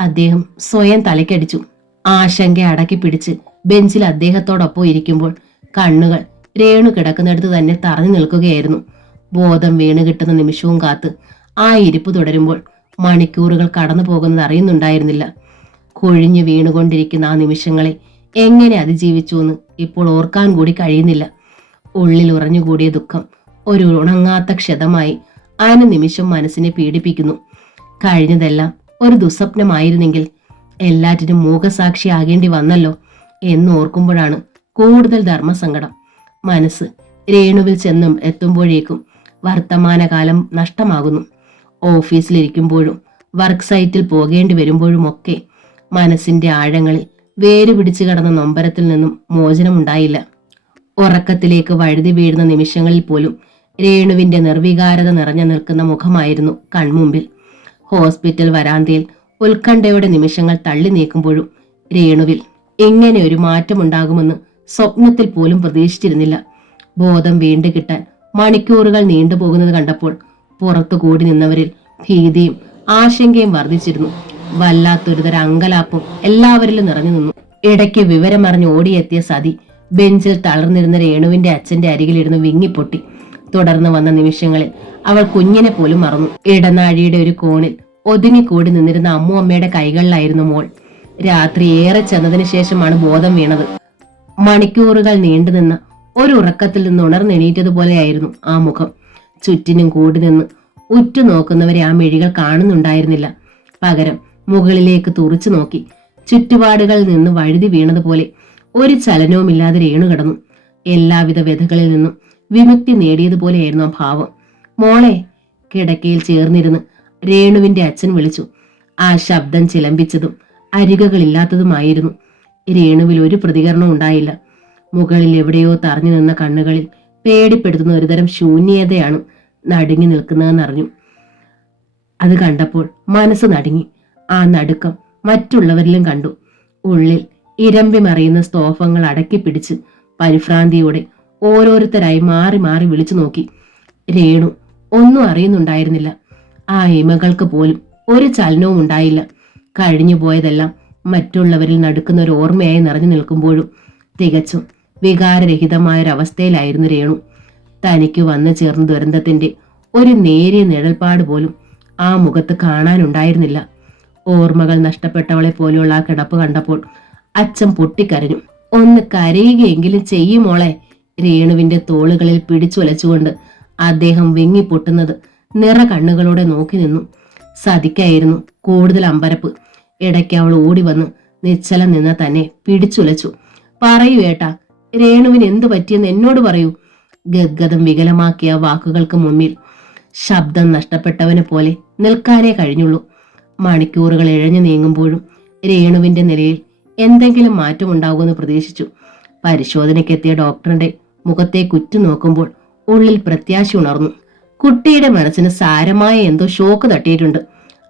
അദ്ദേഹം സ്വയം തലയ്ക്കടിച്ചു. ആശങ്ക അടക്കി പിടിച്ച് ബെഞ്ചിൽ അദ്ദേഹത്തോടൊപ്പം ഇരിക്കുമ്പോൾ കണ്ണുകൾ രേണു കിടക്കുന്നിടത്ത് തന്നെ തറഞ്ഞു നിൽക്കുകയായിരുന്നു. ബോധം വീണ് കിട്ടുന്ന നിമിഷവും കാത്ത് ആ ഇരിപ്പ് തുടരുമ്പോൾ മണിക്കൂറുകൾ കടന്നു പോകുന്നത് അറിയുന്നുണ്ടായിരുന്നില്ല. കൊഴിഞ്ഞു വീണുകൊണ്ടിരിക്കുന്ന ആ നിമിഷങ്ങളെ എങ്ങനെ അതിജീവിച്ചു എന്ന് ഇപ്പോൾ ഓർക്കാൻ കൂടി കഴിയുന്നില്ല. ഉള്ളിൽ ഉറഞ്ഞുകൂടിയ ദുഃഖം ഒരു ഉണങ്ങാത്ത ക്ഷതമായി നിമിഷം മനസ്സിനെ പീഡിപ്പിക്കുന്നു. കഴിഞ്ഞതെല്ലാം ഒരു ദുസ്വപ്നമായിരുന്നെങ്കിൽ എല്ലാറ്റിനും മൂകസാക്ഷിയാകേണ്ടി വന്നല്ലോ എന്നോർക്കുമ്പോഴാണ് കൂടുതൽ ധർമ്മസങ്കടം. മനസ്സ് രേണുവിൽ ചെന്നും എത്തുമ്പോഴേക്കും വർത്തമാനകാലം നഷ്ടമാകുന്നു. ഓഫീസിലിരിക്കുമ്പോഴും വർക്ക് സൈറ്റിൽ പോകേണ്ടി വരുമ്പോഴുമൊക്കെ മനസ്സിന്റെ ആഴങ്ങളിൽ വേര് പിടിച്ചു കടന്ന നൊമ്പരത്തിൽ നിന്നും മോചനമുണ്ടായില്ല. ഉറക്കത്തിലേക്ക് വഴുതി വീഴുന്ന നിമിഷങ്ങളിൽ പോലും രേണുവിന്റെ നിർവികാരത നിറഞ്ഞു നിൽക്കുന്ന മുഖമായിരുന്നു കൺമുമ്പിൽ. ഹോസ്പിറ്റൽ വരാന്തയിൽ ഉത്കണ്ഠയുടെ നിമിഷങ്ങൾ തള്ളി നീക്കുമ്പോഴും രേണുവിൽ ഇങ്ങനെ ഒരു മാറ്റമുണ്ടാകുമെന്ന് സ്വപ്നത്തിൽ പോലും പ്രതീക്ഷിച്ചിരുന്നില്ല. ബോധം വീണ്ടു കിട്ടാൻ മണിക്കൂറുകൾ നീണ്ടുപോകുന്നത് കണ്ടപ്പോൾ പുറത്തു കൂടി നിന്നവരിൽ ഭീതിയും ആശങ്കയും വർദ്ധിച്ചിരുന്നു. വല്ലാത്തൊരുതര അങ്കലാപ്പും എല്ലാവരിലും നിറഞ്ഞു നിന്നു. ഇടയ്ക്ക് വിവരമറിഞ്ഞ് ഓടിയെത്തിയ സതി ബെഞ്ചിൽ തളർന്നിരുന്ന രേണുവിന്റെ അച്ഛന്റെ അരികിലിരുന്ന് വിങ്ങിപ്പൊട്ടി. തുടർന്ന് വന്ന നിമിഷങ്ങളിൽ അവൾ കുഞ്ഞിനെ പോലും മറന്നു. ഇടനാഴിയുടെ ഒരു കോണിൽ ഒതുങ്ങിക്കൂടി നിന്നിരുന്ന അമ്മയുടെ കൈകളിലായിരുന്നു മോൾ. രാത്രി ഏറെ ചെന്നതിന് ശേഷമാണ് ബോധം വീണത്. മണിക്കൂറുകൾ നീണ്ടുനിന്ന ഒരു ഉറക്കത്തിൽ നിന്ന് ഉണർന്നെണീറ്റതുപോലെയായിരുന്നു ആ മുഖം. ചുറ്റിനും കൂടി നിന്ന് ഉറ്റുനോക്കുന്നവരെ ആ മിഴികൾ കാണുന്നുണ്ടായിരുന്നില്ല. പകരം മുകളിലേക്ക് തുറിച്ചു നോക്കി ചുറ്റുപാടുകളിൽ നിന്ന് വഴുതി വീണതുപോലെ ഒരു ചലനവുമില്ലാതെ രേണു കിടന്നു. എല്ലാവിധ വ്യഥകളിൽ നിന്നും വിമുക്തി നേടിയതുപോലെയായിരുന്നു ആ ഭാവം. മോളെ! കിടക്കയിൽ ചേർന്നിരുന്ന് രേണുവിന്റെ അച്ഛൻ വിളിച്ചു. ആ ശബ്ദം ചിലമ്പിച്ചതും അരികകളില്ലാത്തതുമായിരുന്നു. രേണുവിൽ ഒരു പ്രതികരണവും ഉണ്ടായില്ല. മുകളിൽ എവിടെയോ തറഞ്ഞു നിന്ന കണ്ണുകളിൽ പേടിപ്പെടുത്തുന്ന ഒരുതരം ശൂന്യതയാണ് നടുങ്ങി നിൽക്കുന്നതെന്നറിഞ്ഞു. അത് കണ്ടപ്പോൾ മനസ്സ് നടുങ്ങി. ആ നടുക്കം മറ്റുള്ളവരിലും കണ്ടു. ഉള്ളിൽ ഇരമ്പി മറിയുന്ന സ്തോഫങ്ങൾ അടക്കി പിടിച്ച് പരിഭ്രാന്തിയോടെ ഓരോരുത്തരായി മാറി മാറി വിളിച്ചു നോക്കി. രേണു ഒന്നും അറിയുന്നുണ്ടായിരുന്നില്ല. ആ ഇമകൾക്ക് പോലും ഒരു ചലനവും ഉണ്ടായില്ല. കഴിഞ്ഞു പോയതെല്ലാം മറ്റുള്ളവരിൽ നടുക്കുന്ന ഒരു ഓർമ്മയായി നിറഞ്ഞു നിൽക്കുമ്പോഴും തികച്ചും വികാരരഹിതമായൊരവസ്ഥയിലായിരുന്നു രേണു. തനിക്ക് വന്നു ചേർന്ന ദുരന്തത്തിന്റെ ഒരു നേരിയ നിഴൽപ്പാട് പോലും ആ മുഖത്ത് കാണാനുണ്ടായിരുന്നില്ല. ഓർമ്മകൾ നഷ്ടപ്പെട്ടവളെ പോലെയുള്ള ആ കിടപ്പ് കണ്ടപ്പോൾ അച്ഛൻ പൊട്ടിക്കരഞ്ഞു. ഒന്ന് കരയുകയെങ്കിലും ചെയ്യുമോളെ. രേണുവിന്റെ തോളുകളിൽ പിടിച്ചുലച്ചുകൊണ്ട് അദ്ദേഹം വിങ്ങിപ്പൊട്ടുന്നത് നിറ കണ്ണുകളോടെ നോക്കി നിന്നു. സതിക്കായിരുന്നു കൂടുതൽ അമ്പരപ്പ്. ഇടയ്ക്ക് അവൾ ഓടി വന്ന് നിശ്ചലം നിന്ന തന്നെ പിടിച്ചുലച്ചു. പറയൂ ഏട്ടാ, രേണുവിന് എന്തു പറ്റിയെന്ന് എന്നോട് പറയൂ. ഗദ്ഗതം വികലമാക്കിയ വാക്കുകൾക്ക് മുന്നിൽ ശബ്ദം നഷ്ടപ്പെട്ടവനെ പോലെ നിൽക്കാനേ കഴിഞ്ഞുള്ളൂ. മണിക്കൂറുകൾ ഇഴഞ്ഞു നീങ്ങുമ്പോഴും രേണുവിന്റെ നിലയിൽ എന്തെങ്കിലും മാറ്റമുണ്ടാകുമെന്ന് പ്രതീക്ഷിച്ചു. പരിശോധനയ്ക്കെത്തിയ ഡോക്ടറുടെ മുഖത്തേക്ക് ഉറ്റുനോക്കുമ്പോൾ ഉള്ളിൽ പ്രത്യാശ ഉണർന്നു. കുട്ടിയുടെ മനസ്സിന് സാരമായ എന്തോ ഷോക്ക് തട്ടിയിട്ടുണ്ട്.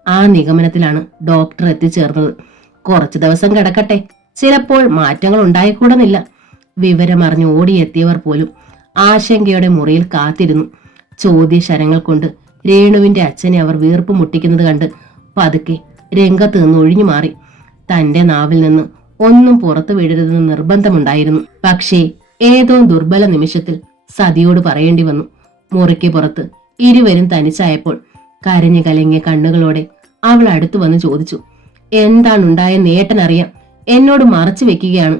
ആ നിഗമനത്തിലാണ് ഡോക്ടർ എത്തിച്ചേർന്നത്. കുറച്ചു ദിവസം കിടക്കട്ടെ, ചിലപ്പോൾ മാറ്റങ്ങൾ ഉണ്ടായിക്കൂടുന്നില്ല. വിവരമറിഞ്ഞ് ഓടിയെത്തിയവർ പോലും ആശങ്കയുടെ മുറിയിൽ കാത്തിരുന്നു. ചോദ്യശരങ്ങൾ കൊണ്ട് രേണുവിന്റെ അച്ഛനെ അവർ വീർപ്പ് മുട്ടിക്കുന്നത് കണ്ട് പതുക്കെ രംഗത്ത് നിന്ന് ഒഴിഞ്ഞു മാറി. തന്റെ നാവിൽ നിന്ന് ഒന്നും പുറത്തു വീഴരുതെന്ന് നിർബന്ധമുണ്ടായിരുന്നു. പക്ഷേ ഏതോ ദുർബല നിമിഷത്തിൽ സതിയോട് പറയേണ്ടി വന്നു. മുറിക്ക് പുറത്ത് ഇരുവരും തനിച്ചായപ്പോൾ കരഞ്ഞു കലങ്ങിയ കണ്ണുകളോടെ അവൾ അടുത്തു വന്ന് ചോദിച്ചു, എന്താണുണ്ടായ നേട്ടനറിയാം, എന്നോട് മറച്ചു വെക്കുകയാണ്.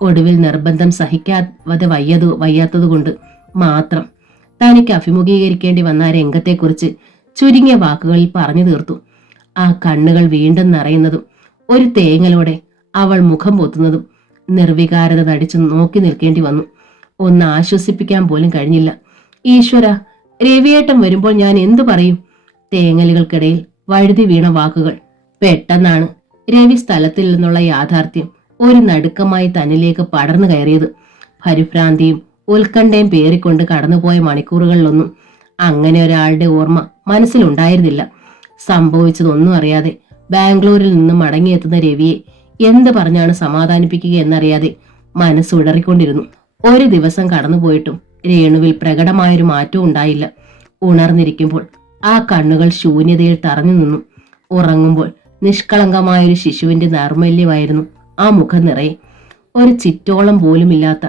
ഒടുവിൽ നിർബന്ധം സഹിക്കാതെ വയ്യാത്തതുകൊണ്ട് മാത്രം തനിക്ക് അഭിമുഖീകരിക്കേണ്ടി വന്ന ആ രംഗത്തെക്കുറിച്ച് ചുരുങ്ങിയ വാക്കുകളിൽ പറഞ്ഞു തീർത്തു. ആ കണ്ണുകൾ വീണ്ടും നിറയുന്നതും ഒരു തേങ്ങലോടെ അവൾ മുഖം പൊത്തുന്നതും നിർവികാരത നടിച്ചു നോക്കി നിൽക്കേണ്ടി വന്നു. ഒന്ന് ആശ്വസിപ്പിക്കാൻ പോലും കഴിഞ്ഞില്ല. ഈശ്വര, രവിയേട്ടൻ വരുമ്പോൾ ഞാൻ എന്തു പറയും? തേങ്ങലുകൾക്കിടയിൽ വഴുതി വീണ വാക്കുകൾ. പെട്ടെന്നാണ് രവി സ്ഥലത്തിൽ നിന്നുള്ള യാഥാർത്ഥ്യം ഒരു നടുക്കമായി തന്നിലേക്ക് പടർന്നു കയറിയത്. പരിഭ്രാന്തിയും ഉത്കണ്ഠയും പേറിക്കൊണ്ട് കടന്നുപോയ മണിക്കൂറുകളിലൊന്നും അങ്ങനെ ഒരാളുടെ ഓർമ്മ മനസ്സിലുണ്ടായിരുന്നില്ല. സംഭവിച്ചതൊന്നും അറിയാതെ ബാംഗ്ലൂരിൽ നിന്ന് മടങ്ങിയെത്തുന്ന രവിയെ എന്ത് പറഞ്ഞാണ് സമാധാനിപ്പിക്കുക എന്നറിയാതെ മനസ്സുടറിക്കൊണ്ടിരുന്നു. ഒരു ദിവസം കടന്നുപോയിട്ടും രേണുവിൽ പ്രകടമായൊരു മാറ്റവും ഉണ്ടായില്ല. ഉണർന്നിരിക്കുമ്പോൾ ആ കണ്ണുകൾ ശൂന്യതയിൽ തറഞ്ഞു നിന്നു. ഉറങ്ങുമ്പോൾ നിഷ്കളങ്കമായൊരു ശിശുവിന്റെ നൈർമല്യമായിരുന്നു ആ മുഖം നിറയെ. ഒരു ചിറ്റോളം പോലുമില്ലാത്ത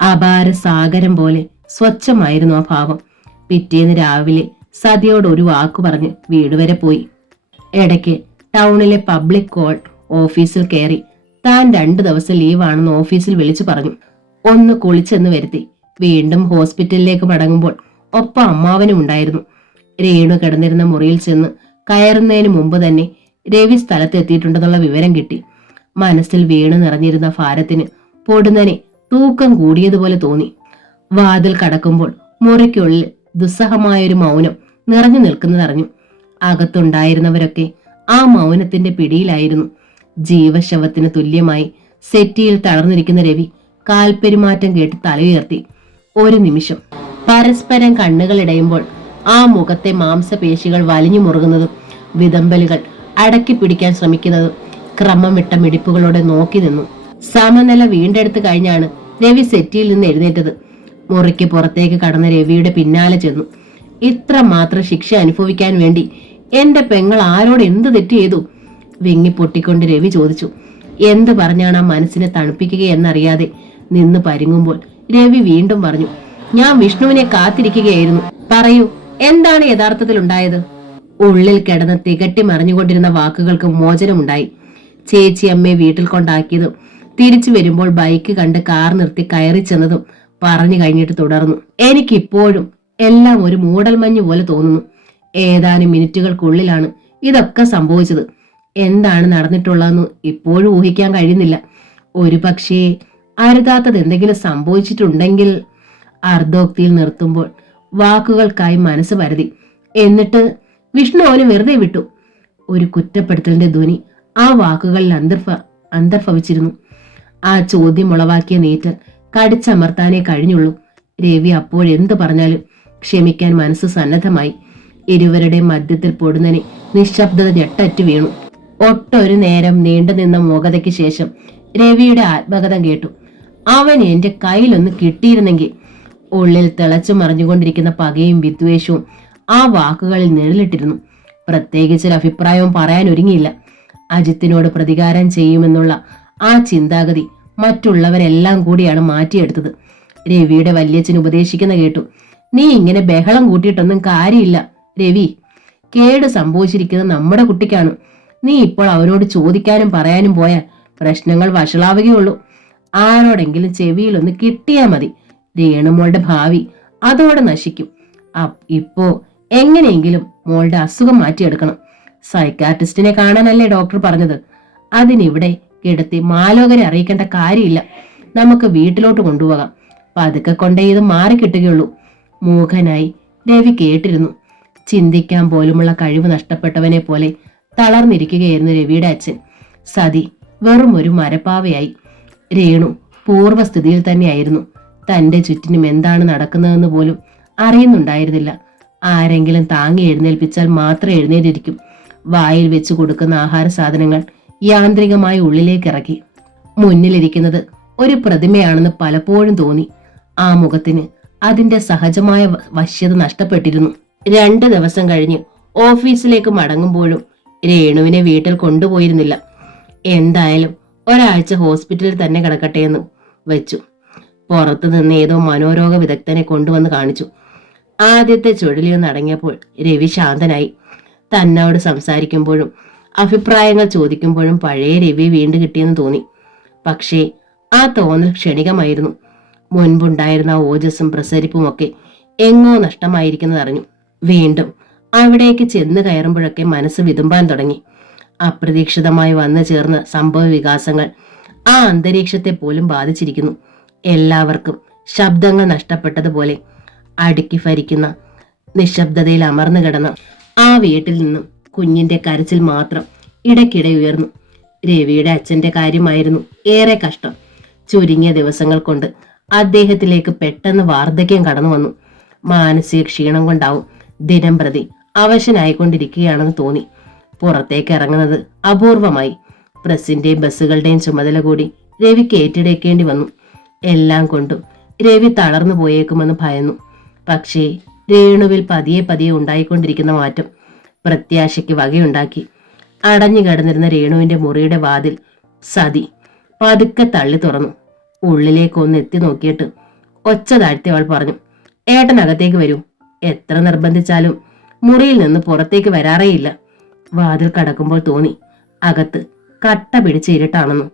അപാര സാഗരം പോലെ സ്വച്ഛമായിരുന്നു ആ ഭാവം. പിറ്റേന്ന് രാവിലെ സതിയോട് ഒരു വാക്കു പറഞ്ഞ് വീട് വരെ പോയി. ഇടയ്ക്ക് ടൗണിലെ പബ്ലിക് കോൾ ഓഫീസിൽ കയറി താൻ 2 ദിവസം ലീവാണെന്ന് ഓഫീസിൽ വിളിച്ചു പറഞ്ഞു. ഒന്ന് കുളിച്ചെന്ന് വരുത്തി. വീണ്ടും ഹോസ്പിറ്റലിലേക്ക് മടങ്ങുമ്പോൾ ഒപ്പം അമ്മാവനും ഉണ്ടായിരുന്നു. രേണു കിടന്നിരുന്ന മുറിയിൽ ചെന്ന് കയറുന്നതിന് മുമ്പ് തന്നെ രവി സ്ഥലത്തെത്തിയിട്ടുണ്ടെന്നുള്ള വിവരം കിട്ടി. മനസ്സിൽ വീണു നിറഞ്ഞിരുന്ന ഭാരത്തിന് പൊടുന്നനെ തൂക്കം കൂടിയതുപോലെ തോന്നി. വാതിൽ കടക്കുമ്പോൾ മുറിക്കുള്ളിൽ ദുസ്സഹമായൊരു മൗനം നിറഞ്ഞു നിൽക്കുന്നതറിഞ്ഞു. അകത്തുണ്ടായിരുന്നവരൊക്കെ ആ മൗനത്തിന്റെ പിടിയിലായിരുന്നു. ജീവശവത്തിന് തുല്യമായി സെറ്റിയിൽ തളർന്നിരിക്കുന്ന രവി കാൽപ്പെരുമാറ്റം കേട്ട് തലയുയർത്തി. ഒരു നിമിഷം പരസ്പരം കണ്ണുകളിടയുമ്പോൾ ആ മുഖത്തെ മാംസപേശികൾ വലിഞ്ഞു മുറുകുന്നതും വിതമ്പലുകൾ അടക്കി പിടിക്കാൻ ശ്രമിക്കുന്നതും ക്രമം വിട്ട മിടിപ്പുകളോടെ നോക്കി നിന്നു. സമനില വീണ്ടെടുത്തു കഴിഞ്ഞാണ് രവി സെറ്റിയിൽ നിന്ന് എഴുന്നേറ്റത്. മുറിക്ക് പുറത്തേക്ക് കടന്ന രവിയുടെ പിന്നാലെ ചെന്നു. ഇത്ര മാത്രം ശിക്ഷ അനുഭവിക്കാൻ വേണ്ടി എന്റെ പെങ്ങൾ ആരോട് എന്ത് തെറ്റ് ചെയ്തു? വിങ്ങി പൊട്ടിക്കൊണ്ട് രവി ചോദിച്ചു. എന്ത് പറഞ്ഞാണ് ആ മനസ്സിനെ തണുപ്പിക്കുകയെന്നറിയാതെ നിന്ന് പരുങ്ങുമ്പോൾ രവി വീണ്ടും പറഞ്ഞു, ഞാൻ വിഷ്ണുവിനെ കാത്തിരിക്കുകയായിരുന്നു. പറയൂ, എന്താണ് യഥാർത്ഥത്തിൽ ഉണ്ടായത്? ഉള്ളിൽ കിടന്ന് തികട്ടി മറിഞ്ഞുകൊണ്ടിരുന്ന വാക്കുകൾക്ക് മോചനമുണ്ടായി. ചേച്ചി അമ്മയെ വീട്ടിൽ കൊണ്ടാക്കിയതും തിരിച്ചു വരുമ്പോൾ ബൈക്ക് കണ്ട് കാർ നിർത്തി കയറി ചെന്നതും പറഞ്ഞു കഴിഞ്ഞിട്ട് തുടർന്നു. എനിക്കിപ്പോഴും എല്ലാം ഒരു മൂടൽമഞ്ഞ് പോലെ തോന്നുന്നു. ഏതാനും മിനിറ്റുകൾക്കുള്ളിലാണ് ഇതൊക്കെ സംഭവിച്ചത്. എന്താണ് നടന്നിട്ടുള്ളതെന്ന് ഇപ്പോഴും ഊഹിക്കാൻ കഴിയുന്നില്ല. ഒരു പക്ഷേ അരുതാത്തത് എന്തെങ്കിലും സംഭവിച്ചിട്ടുണ്ടെങ്കിൽ. അർദ്ധോക്തിയിൽ നിർത്തുമ്പോൾ വാക്കുകൾക്കായി മനസ്സ് പരതി. എന്നിട്ട് വിഷ്ണു അവന് വെറുതെ വിട്ടു. ഒരു കുറ്റപ്പെടുത്തലിന്റെ ധ്വനി ആ വാക്കുകളിൽ അന്തർഭവിച്ചിരുന്നു. ആ ചോദ്യം ഉളവാക്കിയ നീറ്റൽ കടിച്ചമർത്താനേ കഴിഞ്ഞുള്ളൂ. രവി അപ്പോഴെന്ത് പറഞ്ഞാലും ക്ഷമിക്കാൻ മനസ്സ് സന്നദ്ധമായി. ഇരുവരുടെ മധ്യത്തിൽ പൊടുന്നനെ നിശബ്ദത ഞെട്ടറ്റു വീണു. ഒട്ടൊരു നേരം നീണ്ടുനിന്ന മൂകതയ്ക്ക് ശേഷം രവിയുടെ ആത്മകഥം കേട്ടു. അവൻ എന്റെ കയ്യിലൊന്ന് കിട്ടിയിരുന്നെങ്കിൽ. ഉള്ളിൽ തിളച്ചു മറിഞ്ഞുകൊണ്ടിരിക്കുന്ന പകയും വിദ്വേഷവും ആ വാക്കുകളിൽ നിഴലിട്ടിരുന്നു. പ്രത്യേകിച്ചൊരു അഭിപ്രായവും പറയാൻ ഒരുങ്ങിയില്ല. അജിത്തിനോട് പ്രതികാരം ചെയ്യുമെന്നുള്ള ആ ചിന്താഗതി മറ്റുള്ളവരെല്ലാം കൂടിയാണ് മാറ്റിയെടുത്തത്. രവിയുടെ വല്യച്ഛൻ ഉപദേശിക്കുന്ന കേട്ടു. നീ ഇങ്ങനെ ബഹളം കൂട്ടിയിട്ടൊന്നും കാര്യമില്ല രവി. കേട് സംഭവിച്ചിരിക്കുന്നത് നമ്മുടെ കുട്ടിക്കാണ്. നീ ഇപ്പോൾ അവനോട് ചോദിക്കാനും പറയാനും പോയാൽ പ്രശ്നങ്ങൾ വഷളാവുകയുള്ളൂ. ആരോടെങ്കിലും ചെവിയിലൊന്ന് കിട്ടിയാ മതി. രേണുമോളുടെ ഭാവി അതോടെ നശിക്കും. ഇപ്പോ എങ്ങനെയെങ്കിലും മോളുടെ അസുഖം മാറ്റിയെടുക്കണം. സൈക്കാട്രിസ്റ്റിനെ കാണാനല്ലേ ഡോക്ടർ പറഞ്ഞത്? അതിനിവിടെ കിടത്തി മാലോകരെ അറിയിക്കേണ്ട കാര്യമില്ല. നമുക്ക് വീട്ടിലോട്ട് കൊണ്ടുപോകാം. പതുക്കെ കൊണ്ടേ ഇത് മാറിക്കിട്ടുകയുള്ളൂ. മൂകനായി രവി കേട്ടിരുന്നു. ചിന്തിക്കാൻ പോലുമുള്ള കഴിവ് നഷ്ടപ്പെട്ടവനെ പോലെ തളർന്നിരിക്കുകയായിരുന്നു രവിയുടെ അച്ഛൻ. സതി വെറും ഒരു മരപ്പാവയായി. രേണു പൂർവ്വസ്ഥിതിയിൽ തന്നെയായിരുന്നു. തന്റെ ചുറ്റിനും എന്താണ് നടക്കുന്നതെന്ന് പോലും അറിയുന്നുണ്ടായിരുന്നില്ല. ആരെങ്കിലും താങ്ങി എഴുന്നേൽപ്പിച്ചാൽ മാത്രം എഴുന്നേറ്റിരിക്കും. വായിൽ വെച്ച് കൊടുക്കുന്ന ആഹാര സാധനങ്ങൾ യാന്ത്രികമായി ഉള്ളിലേക്ക് ഇറക്കി. മുന്നിലിരിക്കുന്നത് ഒരു പ്രതിമയാണെന്ന് പലപ്പോഴും തോന്നി. ആ മുഖത്തിന് അതിന്റെ സഹജമായ വശ്യത നഷ്ടപ്പെട്ടിരുന്നു. 2 ദിവസം കഴിഞ്ഞ് ഓഫീസിലേക്ക് മടങ്ങുമ്പോഴും രേണുവിനെ വീട്ടിൽ കൊണ്ടുപോയിരുന്നില്ല. എന്തായാലും ഒരാഴ്ച ഹോസ്പിറ്റലിൽ തന്നെ കിടക്കട്ടെ എന്ന് വെച്ചു. പുറത്തു നിന്ന് ഏതോ മനോരോഗ വിദഗ്ധനെ കൊണ്ടുവന്ന് കാണിച്ചു. ആദ്യത്തെ ചുഴലിയൊന്ന് അടങ്ങിയപ്പോൾ രവി ശാന്തനായി. തന്നോട് സംസാരിക്കുമ്പോഴും അഭിപ്രായങ്ങൾ ചോദിക്കുമ്പോഴും പഴയ രവി വീണ്ടും കിട്ടിയെന്ന് തോന്നി. പക്ഷേ ആ തോന്നൽ ക്ഷണികമായിരുന്നു. മുൻപുണ്ടായിരുന്ന ഓജസ്സും പ്രസരിപ്പുമൊക്കെ എങ്ങോ നഷ്ടമായിരിക്കുന്നതറിഞ്ഞു. വീണ്ടും അവിടേക്ക് ചെന്ന് കയറുമ്പോഴൊക്കെ മനസ്സ് വിതുമ്പാൻ തുടങ്ങി. അപ്രതീക്ഷിതമായി വന്നു ചേർന്ന സംഭവ വികാസങ്ങൾ ആ അന്തരീക്ഷത്തെ പോലും ബാധിച്ചിരിക്കുന്നു. എല്ലാവർക്കും ശബ്ദങ്ങൾ നഷ്ടപ്പെട്ടതുപോലെ അടുക്കി ഭരിക്കുന്ന നിശബ്ദതയിൽ അമർന്നു കിടന്ന ആ വീട്ടിൽ നിന്നും കുഞ്ഞിന്റെ കരച്ചിൽ മാത്രം ഇടയ്ക്കിടെ ഉയർന്നു. രവിയുടെ അച്ഛന്റെ കാര്യമായിരുന്നു ഏറെ കഷ്ടം. ചുരുങ്ങിയ ദിവസങ്ങൾ കൊണ്ട് അദ്ദേഹത്തിലേക്ക് പെട്ടെന്ന് വാർദ്ധക്യം കടന്നു വന്നു. മാനസിക ക്ഷീണം കൊണ്ടാവും ദിനം പ്രതി അവശനായിക്കൊണ്ടിരിക്കുകയാണെന്ന് തോന്നി. പുറത്തേക്ക് ഇറങ്ങുന്നത് അപൂർവമായി. പ്രസിന്റെയും ബസ്സുകളുടെയും ചുമതല കൂടി രവിക്ക് ഏറ്റെടുക്കേണ്ടി വന്നു. എല്ലാം കൊണ്ടും രവി തളർന്നു പോയേക്കുമെന്ന് ഭയന്നു. പക്ഷേ രേണുവിൽ പതിയെ പതിയെ ഉണ്ടായിക്കൊണ്ടിരിക്കുന്ന മാറ്റം പ്രത്യാശയ്ക്ക് വകയുണ്ടാക്കി. അടഞ്ഞു കിടന്നിരുന്ന രേണുവിന്റെ മുറിയുടെ വാതിൽ സതി പതുക്കെ തള്ളി തുറന്നു. ഉള്ളിലേക്ക് ഒന്ന് എത്തി നോക്കിയിട്ട് ഒച്ച താഴ്ത്തി അവൾ പറഞ്ഞു, ഏട്ടനകത്തേക്ക് വരൂ. എത്ര നിർബന്ധിച്ചാലും മുറിയിൽ നിന്ന് പുറത്തേക്ക് വരാറേയില്ല. വാതിൽ കടക്കുമ്പോൾ തോന്നി അകത്ത് കട്ട പിടിച്ച് ഇരുട്ടാണെന്നും.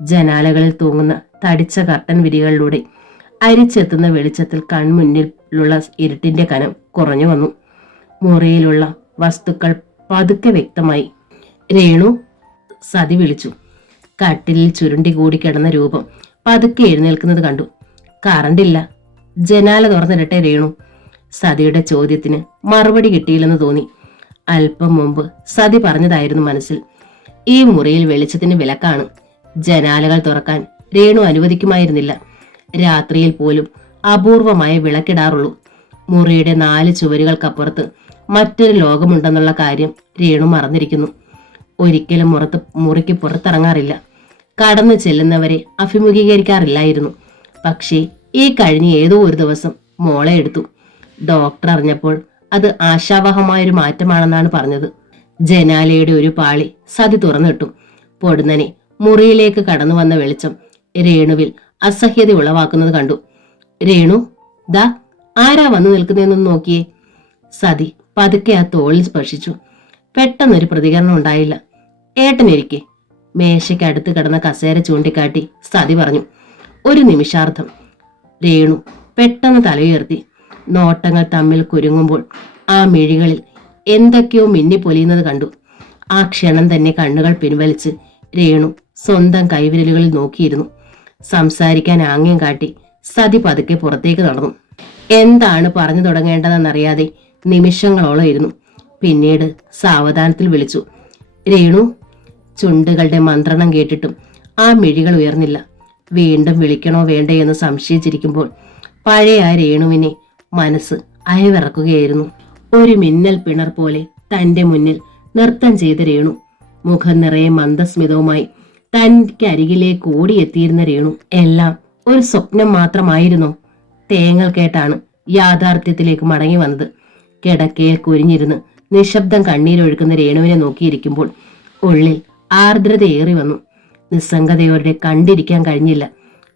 ജനാലകളിൽ തൂങ്ങുന്ന തടിച്ച കർട്ടൻ വിരികളിലൂടെ അരിച്ചെത്തുന്ന വെളിച്ചത്തിൽ കൺമുന്നിലുള്ള ഇരുട്ടിന്റെ കനം കുറഞ്ഞു വന്നു. മുറിയിലുള്ള വസ്തുക്കൾ പതുക്കെ വ്യക്തമായി. രേണു, സതി വിളിച്ചു. കട്ടിലിൽ ചുരുണ്ടി കൂടി കിടന്ന രൂപം പതുക്കെ എഴുന്നേൽക്കുന്നത് കണ്ടു. കറണ്ടില്ല. ജനാല തുറന്നിടട്ടെ രേണു. സതിയുടെ ചോദ്യത്തിന് മറുപടി കിട്ടിയില്ലെന്ന് തോന്നി. അല്പം മുമ്പ് സതി പറഞ്ഞതായിരുന്നു മനസ്സിൽ. ഈ മുറിയിൽ വെളിച്ചത്തിന് വിലക്കാണ്. ജനാലകൾ തുറക്കാൻ രേണു അനുവദിക്കുമായിരുന്നില്ല. രാത്രിയിൽ പോലും അപൂർവമായ വിളക്കിടാറുള്ളൂ. മുറിയുടെ 4 ചുവരുകൾക്കപ്പുറത്ത് മറ്റൊരു ലോകമുണ്ടെന്നുള്ള കാര്യം രേണു മറന്നിരിക്കുന്നു. ഒരിക്കലും മുറിക്ക് പുറത്തിറങ്ങാറില്ല. കടന്നു ചെല്ലുന്നവരെ അഭിമുഖീകരിക്കാറില്ലായിരുന്നു. പക്ഷേ ഈ കഴിഞ്ഞ ഏതോ ഒരു ദിവസം മോളെ എടുത്തു. ഡോക്ടർ അറിഞ്ഞപ്പോൾ അത് ആശാവഹമായൊരു മാറ്റമാണെന്നാണ് പറഞ്ഞത്. ജനാലയുടെ ഒരു പാളി സതി തുറന്നിട്ടു. പൊടുന്നനെ മുറിയിലേക്ക് കടന്നു വന്ന വെളിച്ചം രേണുവിൽ അസഹ്യത ഉളവാക്കുന്നത് കണ്ടു. രേണു, ദാ ആരാ വന്നു നിൽക്കുന്നതെന്നൊന്ന് നോക്കിയേ. സതി പതുക്കെ ആ തോളിൽ സ്പർശിച്ചു. പെട്ടെന്നൊരു പ്രതികരണം ഉണ്ടായില്ല. ഏട്ടനിരിക്കെ. മേശയ്ക്ക് അടുത്ത് കിടന്ന കസേര ചൂണ്ടിക്കാട്ടി സതി പറഞ്ഞു. ഒരു നിമിഷാർത്ഥം. രേണു പെട്ടെന്ന് തലയുയർത്തി. നോട്ടങ്ങൾ തമ്മിൽ കുരുങ്ങുമ്പോൾ ആ മിഴികളിൽ എന്തൊക്കെയോ മിന്നിപ്പൊലിയുന്നത് കണ്ടു. ആ ക്ഷണം തന്നെ കണ്ണുകൾ പിൻവലിച്ച് രേണു സ്വന്തം കൈവിരലുകളിൽ നോക്കിയിരുന്നു. സംസാരിക്കാൻ ആംഗ്യം കാട്ടി സതി പതുക്കെ പുറത്തേക്ക് നടന്നു. എന്താണ് പറഞ്ഞു തുടങ്ങേണ്ടതെന്നറിയാതെ നിമിഷങ്ങളോളം ഇരുന്നു. പിന്നീട് സാവധാനത്തിൽ വിളിച്ചു, രേണു. ചുണ്ടുകളുടെ മന്ത്രണം കേട്ടിട്ടും ആ മിഴികൾ ഉയർന്നില്ല. വീണ്ടും വിളിക്കണോ വേണ്ടേ എന്ന് സംശയിച്ചിരിക്കുമ്പോൾ പഴയ ആ രേണുവിനെ മനസ്സ് അയവിറക്കുകയായിരുന്നു. ഒരു മിന്നൽ പിണർ പോലെ തന്റെ മുന്നിൽ നൃത്തം ചെയ്ത രേണു. മുഖം നിറയെ മന്ദസ്മിതവുമായി തനിക്ക് അരികിലേക്ക് ഓടിയെത്തിയിരുന്ന രേണു. എല്ലാം ഒരു സ്വപ്നം മാത്രമായിരുന്നോ? തേങ്ങൽ കേട്ടാണ് യാഥാർത്ഥ്യത്തിലേക്ക് മടങ്ങി വന്നത്. കിടക്കയിൽ കുരിഞ്ഞിരുന്ന് നിശബ്ദം കണ്ണീരൊഴുക്കുന്ന രേണുവിനെ നോക്കിയിരിക്കുമ്പോൾ ഉള്ളിൽ ആർദ്രതയേറി വന്നു. നിസ്സംഗതയോടെ കണ്ടിരിക്കാൻ കഴിഞ്ഞില്ല.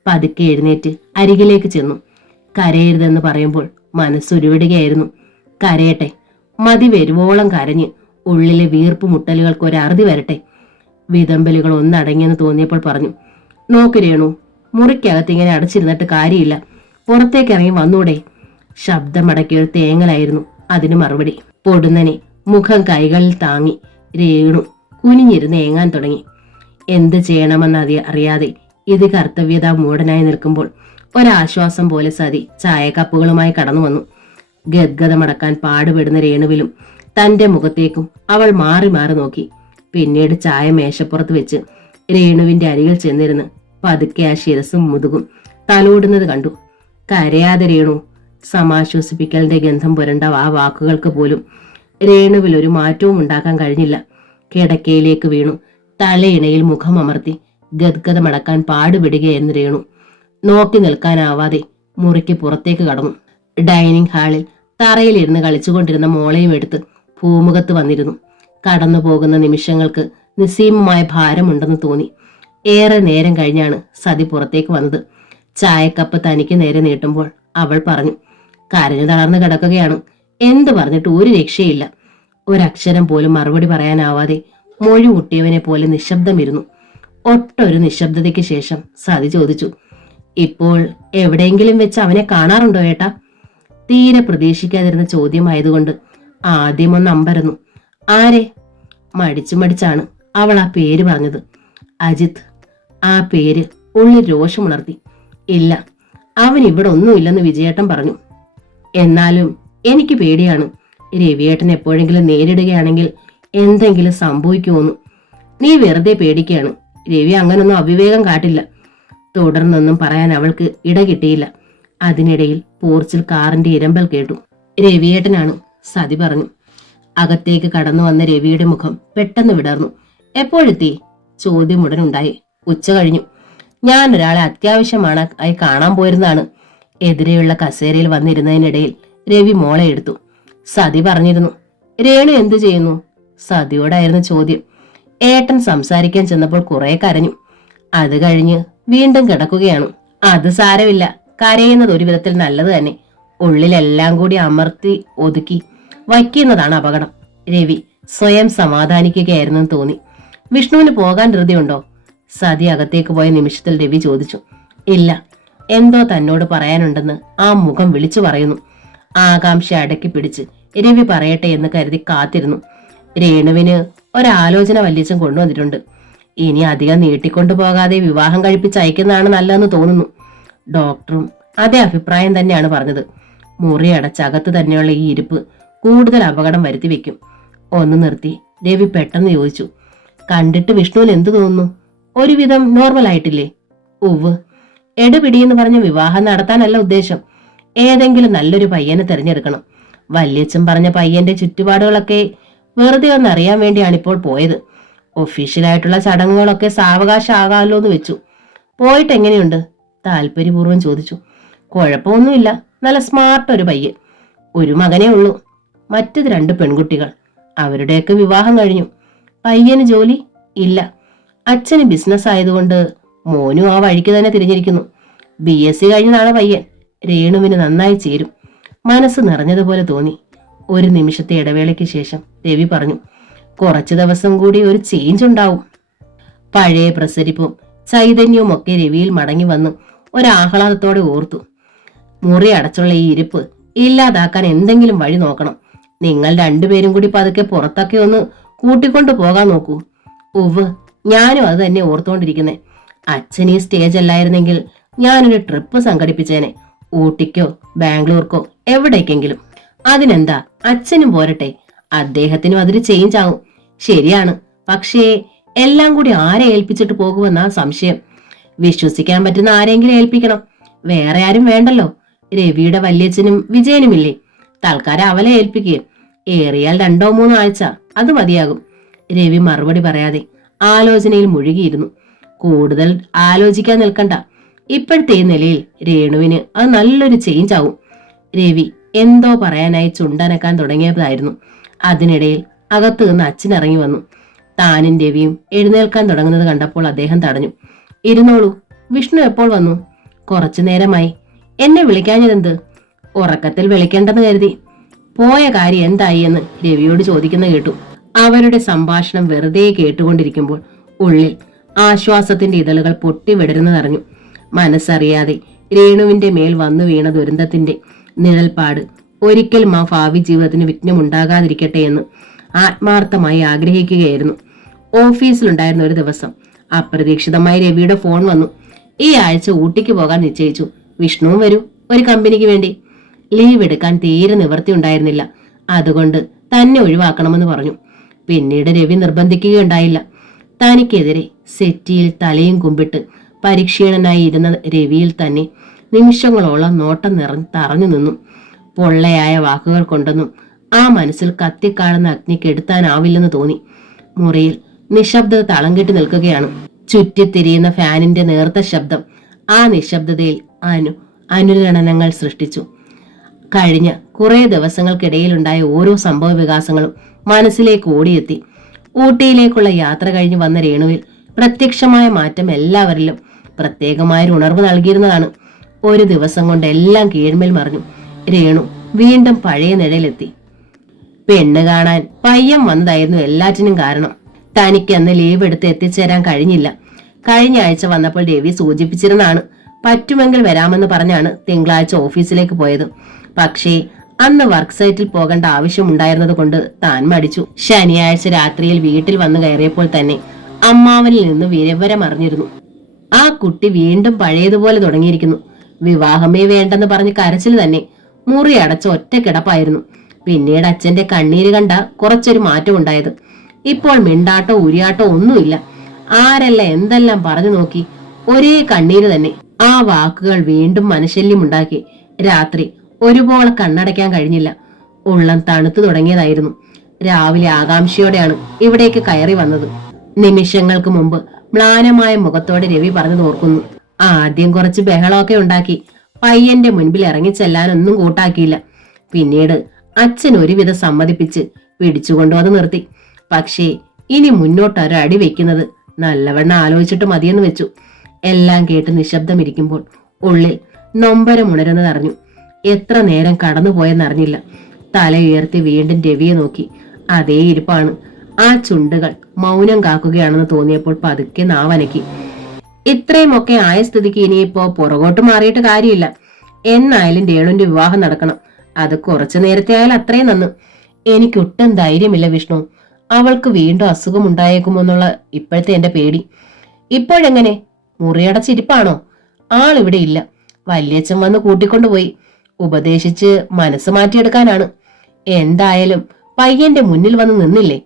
പതുക്കെ എഴുന്നേറ്റ് അരികിലേക്ക് ചെന്നു. കരയരുതെന്ന് പറയുമ്പോൾ മനസ്സുരുവിടുകയായിരുന്നു. കരയട്ടെ, മതി വരുവോളം കരഞ്ഞ് ഉള്ളിലെ വീർപ്പ് മുട്ടലുകൾക്ക് ഒരറുതി വരട്ടെ. വിതമ്പലുകൾ ഒന്നടങ്ങിയെന്ന് തോന്നിയപ്പോൾ പറഞ്ഞു, നോക്ക് രേണു, മുറിക്കകത്ത് ഇങ്ങനെ അടച്ചിരുന്നിട്ട് കാര്യമില്ല. പുറത്തേക്ക് ഇറങ്ങി വന്നൂടെ? ശബ്ദമടക്കിയൊരു തേങ്ങലായിരുന്നു അതിന് മറുപടി. പൊടുന്നനെ മുഖം കൈകളിൽ താങ്ങി രേണു കുനിഞ്ഞിരുന്ന് ഏങ്ങാൻ തുടങ്ങി. എന്ത് ചെയ്യണമെന്ന് അറിയാതെ ഇത് കർത്തവ്യത മൂടനായി നിൽക്കുമ്പോൾ ഒരാശ്വാസം പോലെ സതി ചായക്കപ്പുകളുമായി കടന്നു വന്നു. ഗദ്ഗതമടക്കാൻ പാടുപെടുന്ന രേണുവിലും തന്റെ മുഖത്തേക്കും അവൾ മാറി മാറി നോക്കി. പിന്നീട് ചായ മേശപ്പുറത്ത് വെച്ച് രേണുവിന്റെ അരികിൽ ചെന്നിരുന്ന് പതുക്കെ ആ ശിരസും മുതുകും തലോടുന്നത് കണ്ടു. കരയാതെ രേണു. സമാശ്വസിപ്പിക്കലിന്റെ ഗന്ധം പുരണ്ട ആ വാക്കുകൾക്ക് പോലും രേണുവിൽ ഒരു മാറ്റവും ഉണ്ടാക്കാൻ കഴിഞ്ഞില്ല. കിടക്കയിലേക്ക് വീണു തലയിണയിൽ മുഖം അമർത്തി ഗദ്ഗതമടക്കാൻ പാടുപെടുകയായിരുന്നു രേണു. നോക്കി നിൽക്കാനാവാതെ മുറിക്ക് പുറത്തേക്ക് കടന്നു. ഡൈനിങ് ഹാളിൽ തറയിലിരുന്ന് കളിച്ചുകൊണ്ടിരുന്ന മോളെയും എടുത്ത് പൂമുഖത്ത് വന്നിരുന്നു. കടന്നു പോകുന്ന നിമിഷങ്ങൾക്ക് നിസ്സീമമായ ഭാരമുണ്ടെന്ന് തോന്നി. ഏറെ നേരം കഴിഞ്ഞാണ് സതി പുറത്തേക്ക് വന്നത്. ചായക്കപ്പ് തനിക്ക് നേരെ നീട്ടുമ്പോൾ അവൾ പറഞ്ഞു, കരഞ്ഞു തളർന്നു കിടക്കുകയാണ്. എന്ത് പറഞ്ഞിട്ട് ഒരു രക്ഷയില്ല. ഒരക്ഷരം പോലും മറുപടി പറയാനാവാതെ മൊഴി മുട്ടിയവനെ പോലെ നിശബ്ദമിരുന്നു. ഒട്ടൊരു നിശബ്ദതയ്ക്ക് ശേഷം സതി ചോദിച്ചു, ഇപ്പോൾ എവിടെയെങ്കിലും വെച്ച് അവനെ കാണാറുണ്ടോ ഏട്ടാ? തീരെ പ്രതീക്ഷിക്കാതിരുന്ന ചോദ്യമായതുകൊണ്ട് ആദ്യമൊന്ന് അമ്പരന്നു. ആരെ? മടിച്ചു മടിച്ചാണ് അവൾ ആ പേര് പറഞ്ഞത്. അജിത്ത്. ആ പേര് ഉള്ളിൽ രോഷമുണർത്തി. ഇല്ല, അവൻ ഇവിടെ ഒന്നുമില്ലെന്ന് വിജയേട്ടൻ പറഞ്ഞു. എന്നാലും എനിക്ക് പേടിയാണ്. രവിയേട്ടൻ എപ്പോഴെങ്കിലും നേരിടുകയാണെങ്കിൽ എന്തെങ്കിലും സംഭവിക്കുമോന്ന്. നീ വെറുതെ പേടിക്കുകയാണ്. രവി അങ്ങനൊന്നും അവിവേകം കാട്ടില്ല. തുടർന്നൊന്നും പറയാൻ അവൾക്ക് ഇട കിട്ടിയില്ല. അതിനിടയിൽ പോർച്ചിൽ കാറിന്റെ ഇരമ്പൽ കേട്ടു. രവിയേട്ടനാണ്, സതി പറഞ്ഞു. അകത്തേക്ക് കടന്നു വന്ന രവിയുടെ മുഖം പെട്ടെന്ന് വിടർന്നു. എപ്പോഴെത്തി? ചോദ്യം ഉടനുണ്ടായി. ഉച്ച കഴിഞ്ഞു. ഞാൻ ഒരാളെ അത്യാവശ്യമാണ് ആയി കാണാൻ പോയിരുന്നതാണ്. എതിരെയുള്ള കസേരയിൽ വന്നിരുന്നതിനിടയിൽ രവി മോളെ എടുത്തു. സതി പറഞ്ഞിരുന്നു. രേണു എന്തു ചെയ്യുന്നു? സതിയോടായിരുന്നു ചോദ്യം. ഏട്ടൻ സംസാരിക്കാൻ ചെന്നപ്പോൾ കുറെ കരഞ്ഞു. അത് കഴിഞ്ഞ് വീണ്ടും കിടക്കുകയാണ്. അത് സാരമില്ല, കരയുന്നത് ഒരു വിധത്തിൽ നല്ലത് തന്നെ. ഉള്ളിലെല്ലാം കൂടി അമർത്തി ഒതുക്കി വയ്ക്കുന്നതാണ് അപകടം. രവി സ്വയം സമാധാനിക്കുകയായിരുന്നെന്ന് തോന്നി. വിഷ്ണുവിന് പോകാൻ ധൃതിയുണ്ടോ? സതി അകത്തേക്ക് പോയ നിമിഷത്തിൽ രവി ചോദിച്ചു. ഇല്ല, എന്തോ തന്നോട് പറയാനുണ്ടെന്ന് ആ മുഖം വിളിച്ചു പറയുന്നു. ആകാംക്ഷ അടക്കി പിടിച്ച് രവി പറയട്ടെ എന്ന് കരുതി കാത്തിരുന്നു. രേണുവിന് ഒരാലോചന വല്യച്ഛൻ കൊണ്ടുവന്നിട്ടുണ്ട്. ഇനി അധികം നീട്ടിക്കൊണ്ടു പോകാതെ വിവാഹം കഴിപ്പിച്ച് അയക്കുന്നതാണ് നല്ലതെന്ന് തോന്നുന്നു. ഡോക്ടറും അതേ അഭിപ്രായം തന്നെയാണ് പറഞ്ഞത്. മുറി അടച്ചകത്ത് തന്നെയുള്ള ഈ ഇരിപ്പ് കൂടുതൽ അപകടം വരുത്തി വെക്കും. ഒന്ന് നിർത്തി രവി പെട്ടെന്ന് ചോദിച്ചു, കണ്ടിട്ട് വിഷ്ണുവിന് എന്തു തോന്നുന്നു? ഒരുവിധം നോർമൽ ആയിട്ടില്ലേ? ഉവ്. എടുപിടിയെന്ന് പറഞ്ഞ് വിവാഹം നടത്താനല്ല ഉദ്ദേശം. ഏതെങ്കിലും നല്ലൊരു പയ്യനെ തിരഞ്ഞെടുക്കണം. വല്യച്ഛൻ പറഞ്ഞ പയ്യന്റെ ചുറ്റുപാടുകളൊക്കെ വെറുതെ ഒന്ന് അറിയാൻ വേണ്ടിയാണ് ഇപ്പോൾ പോയത്. ഒഫീഷ്യലായിട്ടുള്ള ചടങ്ങുകളൊക്കെ സാവകാശമാകാമല്ലോ എന്ന് വെച്ചു. പോയിട്ട് എങ്ങനെയുണ്ട്? താല്പര്യപൂർവ്വം ചോദിച്ചു. കുഴപ്പമൊന്നുമില്ല, നല്ല സ്മാർട്ട് ഒരു പയ്യൻ. ഒരു മകനേ ഉള്ളൂ. മറ്റത് 2 പെൺകുട്ടികൾ. അവരുടെയൊക്കെ വിവാഹം കഴിഞ്ഞു. പയ്യന് ജോലി ഇല്ല. അച്ഛന് ബിസിനസ് ആയതുകൊണ്ട് മോനും ആ വഴിക്ക് തന്നെ തിരിഞ്ഞിരിക്കുന്നു. BSc കഴിഞ്ഞതാണ് പയ്യൻ. രേണുവിന് നന്നായി ചേരും. മനസ്സ് നിറഞ്ഞതുപോലെ തോന്നി. ഒരു നിമിഷത്തെ ഇടവേളയ്ക്ക് ശേഷം രവി പറഞ്ഞു, കുറച്ചു ദിവസം കൂടി ഒരു ചേഞ്ച് ഉണ്ടാവും. പഴയ പ്രസരിപ്പും ചൈതന്യവും ഒക്കെ രവിയിൽ മടങ്ങി വന്ന് ഒരാഹ്ലാദത്തോടെ ഓർത്തു. മുറി അടച്ചുള്ള ഈ ഇരിപ്പ് ഇല്ലാതാക്കാൻ എന്തെങ്കിലും വഴി നോക്കണം. നിങ്ങൾ 2 പേരും കൂടി പതുക്കെ പുറത്തൊക്കെ ഒന്ന് കൂട്ടിക്കൊണ്ടു പോകാൻ നോക്കൂ. ഉവ്, ഞാനും അത് തന്നെ ഓർത്തുകൊണ്ടിരിക്കുന്നേ. അച്ഛൻ ഈ സ്റ്റേജ് അല്ലായിരുന്നെങ്കിൽ ഞാനൊരു ട്രിപ്പ് സംഘടിപ്പിച്ചേനെ. ഊട്ടിക്കോ ബാംഗ്ലൂർക്കോ എവിടേക്കെങ്കിലും. അതിനെന്താ, അച്ഛനും പോരട്ടെ. അദ്ദേഹത്തിനും അതൊരു ചേഞ്ച് ആവും. ശരിയാണ്, പക്ഷേ എല്ലാം കൂടി ആരെ ഏൽപ്പിച്ചിട്ട് പോകുമെന്നാ സംശയം. വിശ്വസിക്കാൻ പറ്റുന്ന ആരെങ്കിലും ഏൽപ്പിക്കണം. വേറെ ആരും വേണ്ടല്ലോ. രവിയുടെ വല്യച്ഛനും വിജയനുമില്ലേ? തൽക്കാലം അവലെ ഏൽപ്പിക്കുക. ഏറിയാൽ 2-3 ആഴ്ച, അത് മതിയാകും. രവി മറുപടി പറയാതെ ആലോചനയിൽ മുഴുകിയിരുന്നു. കൂടുതൽ ആലോചിക്കാൻ നിൽക്കണ്ട. ഇപ്പോഴത്തെ നിലയിൽ രേണുവിന് അത് നല്ലൊരു ചേഞ്ച് ആവും. രവി എന്തോ പറയാനായി ചുണ്ടനക്കാൻ തുടങ്ങിയതായിരുന്നു. അതിനിടയിൽ അകത്തു നിന്ന് അച്ഛൻ ഇറങ്ങി വന്നു. താനും രവിയും എഴുന്നേൽക്കാൻ തുടങ്ങുന്നത് കണ്ടപ്പോൾ അദ്ദേഹം തടഞ്ഞു. ഇരുന്നോളൂ. വിഷ്ണു എപ്പോൾ വന്നു? കുറച്ചു നേരമായി. എന്നെ വിളിക്കാഞ്ഞതെന്ത്? ഉറക്കത്തിൽ വിളിക്കേണ്ടെന്ന് കരുതി. പോയ കാര്യം എന്തായി എന്ന് രവിയോട് ചോദിക്കുന്ന കേട്ടു. അവരുടെ സംഭാഷണം വെറുതെ കേട്ടുകൊണ്ടിരിക്കുമ്പോൾ ഉള്ളിൽ ആശ്വാസത്തിന്റെ ഇതളുകൾ പൊട്ടി വിടരുന്നതറിഞ്ഞു. മനസ്സറിയാതെ രേണുവിന്റെ മേൽ വന്നു വീണ ദുരന്തത്തിന്റെ നിഴൽപ്പാട് ഒരിക്കലും ആ ഭാവി ജീവിതത്തിന് വിഘ്നമുണ്ടാകാതിരിക്കട്ടെ എന്ന് ആത്മാർത്ഥമായി ആഗ്രഹിക്കുകയായിരുന്നു. ഓഫീസിലുണ്ടായിരുന്ന ഒരു ദിവസം അപ്രതീക്ഷിതമായി രവിയുടെ ഫോൺ വന്നു. ഈ ആഴ്ച ഊട്ടിക്ക് പോകാൻ നിശ്ചയിച്ചു. വിഷ്ണുവും വരൂ, ഒരു കമ്പനിക്ക് വേണ്ടി. ലീവ് എടുക്കാൻ തീരെ നിവൃത്തി ഉണ്ടായിരുന്നില്ല. അതുകൊണ്ട് തന്നെ ഒഴിവാക്കണമെന്ന് പറഞ്ഞു. പിന്നീട് രവി നിർബന്ധിക്കുകയുണ്ടായില്ല. തനിക്കെതിരെ സെറ്റിയിൽ തലയും കുമ്പിട്ട് പരിക്ഷീണനായി ഇരുന്ന രവിയിൽ തന്നെ നിമിഷങ്ങളോളം നോട്ടം തറഞ്ഞു നിന്നു. പൊള്ളയായ വാക്കുകൾ കൊണ്ടൊന്നും ആ മനസ്സിൽ കത്തിക്കാളുന്ന അഗ്നി കെടുത്താനാവില്ലെന്ന് തോന്നി. മുറിയിൽ നിശബ്ദത തളം കെട്ടി നിൽക്കുകയാണ്. ചുറ്റിത്തിരിയുന്ന ഫാനിന്റെ നേർത്ത ശബ്ദം ആ നിശബ്ദതയിൽ അനുരണനങ്ങൾ സൃഷ്ടിച്ചു. കഴിഞ്ഞ കുറെ ദിവസങ്ങൾക്കിടയിലുണ്ടായ ഓരോ സംഭവ വികാസങ്ങളും മനസ്സിലേക്ക് ഓടിയെത്തി. ഊട്ടിയിലേക്കുള്ള യാത്ര കഴിഞ്ഞ് വന്ന രേണുവിൽ പ്രത്യക്ഷമായ മാറ്റം എല്ലാവരിലും പ്രത്യേകമായ ഉണർവ് നൽകിയിരുന്നതാണ്. ഒരു ദിവസം കൊണ്ട് എല്ലാം കീഴ്മേൽ മറിഞ്ഞു. രേണു വീണ്ടും പഴയ നിഴലെത്തി. പെണ്ണ് കാണാൻ പയ്യൻ വന്നതായിരുന്നു എല്ലാറ്റിനും കാരണം. തനിക്ക് അന്ന് ലീവ് എടുത്ത് എത്തിച്ചേരാൻ കഴിഞ്ഞില്ല. കഴിഞ്ഞ ആഴ്ച വന്നപ്പോൾ രവി സൂചിപ്പിച്ചിരുന്നാണ് പറ്റുമെങ്കിൽ വരാമെന്ന് പറഞ്ഞാണ് തിങ്കളാഴ്ച ഓഫീസിലേക്ക് പോയത്. പക്ഷേ അന്ന് വർക്ക് സൈറ്റിൽ പോകേണ്ട ആവശ്യമുണ്ടായിരുന്നത് കൊണ്ട് താൻ മടിച്ചു. ശനിയാഴ്ച രാത്രിയിൽ വീട്ടിൽ വന്നു കയറിയപ്പോൾ തന്നെ അമ്മാവനിൽ നിന്ന് വിവരം അറിഞ്ഞിരുന്നു. ആ കുട്ടി വീണ്ടും പഴയതുപോലെ തുടങ്ങിയിരിക്കുന്നു. വിവാഹമേ വേണ്ടെന്ന് പറഞ്ഞ് കരച്ചിൽ തന്നെ. മുറി അടച്ച ഒറ്റ കിടപ്പായിരുന്നു. പിന്നീട് അച്ഛന്റെ കണ്ണീര് കണ്ട കുറച്ചൊരു മാറ്റം ഉണ്ടായത്. ഇപ്പോൾ മിണ്ടാട്ടോ ഉരിയാട്ടോ ഒന്നുമില്ല. ആരല്ല എന്തെല്ലാം പറഞ്ഞു നോക്കി, ഒരേ കണ്ണീര് തന്നെ. ആ വാക്കുകൾ വീണ്ടും മനശല്യമുണ്ടാക്കി. രാത്രി ഒരുപോലെ കണ്ണടയ്ക്കാൻ കഴിഞ്ഞില്ല. ഉള്ളം തണുത്തു തുടങ്ങിയതായിരുന്നു. രാവിലെ ആകാംക്ഷയോടെയാണ് ഇവിടേക്ക് കയറി വന്നത്. നിമിഷങ്ങൾക്ക് മുമ്പ് മ്ലാനമായ മുഖത്തോടെ രവി പറഞ്ഞു ഓർക്കുന്നു. ആദ്യം കുറച്ച് ബഹളമൊക്കെ ഉണ്ടാക്കി. പയ്യന്റെ മുൻപിൽ ഇറങ്ങിച്ചെല്ലാനൊന്നും കൂട്ടാക്കിയില്ല. പിന്നീട് അച്ഛൻ ഒരുവിധം സമ്മതിപ്പിച്ച് പിടിച്ചുകൊണ്ടുവന്ന് നിർത്തി. പക്ഷേ ഇനി മുന്നോട്ട് ഒരടി വെക്കുന്നത് നല്ലവണ്ണം ആലോചിച്ചിട്ട് മതിയെന്ന് വെച്ചു. എല്ലാം കേട്ട് നിശബ്ദം ഇരിക്കുമ്പോൾ ഉള്ളിൽ നൊമ്പരമുണരുന്നതറിഞ്ഞു. എത്ര നേരം കടന്നുപോയെന്നറിഞ്ഞില്ല. തല ഉയർത്തി വീണ്ടും രവിയെ നോക്കി. അതേ ഇരിപ്പാണ്. ആ ചുണ്ടുകൾ മൗനം കാക്കുകയാണെന്ന് തോന്നിയപ്പോൾ പതുക്കെ നാവനക്കി. ഇത്രയുമൊക്കെ ആയ സ്ഥിതിക്ക് ഇനിയിപ്പോ പുറകോട്ട് മാറിയിട്ട് കാര്യമില്ല. എന്നായാലും രേണുവിന്റെ വിവാഹം നടക്കണം. അത് കുറച്ചു നേരത്തെ ആയാൽ അത്രയും നന്ന്. എനിക്കൊട്ടും ധൈര്യമില്ല വിഷ്ണു. അവൾക്ക് വീണ്ടും അസുഖമുണ്ടായേക്കുമെന്നുള്ള ഇപ്പോഴത്തെ എന്റെ പേടി. ഇപ്പോഴെങ്ങനെ? മുറിയടച്ചിരിപ്പാണോ? ആളിവിടെ ഇല്ല. വല്യച്ഛൻ വന്ന് കൂട്ടിക്കൊണ്ടുപോയി. ഉപദേശിച്ച് മനസ്സ് മാറ്റിയെടുക്കാനാണ്. എന്തായാലും പയ്യന്റെ മുന്നിൽ വന്ന് നിന്നില്ലേ?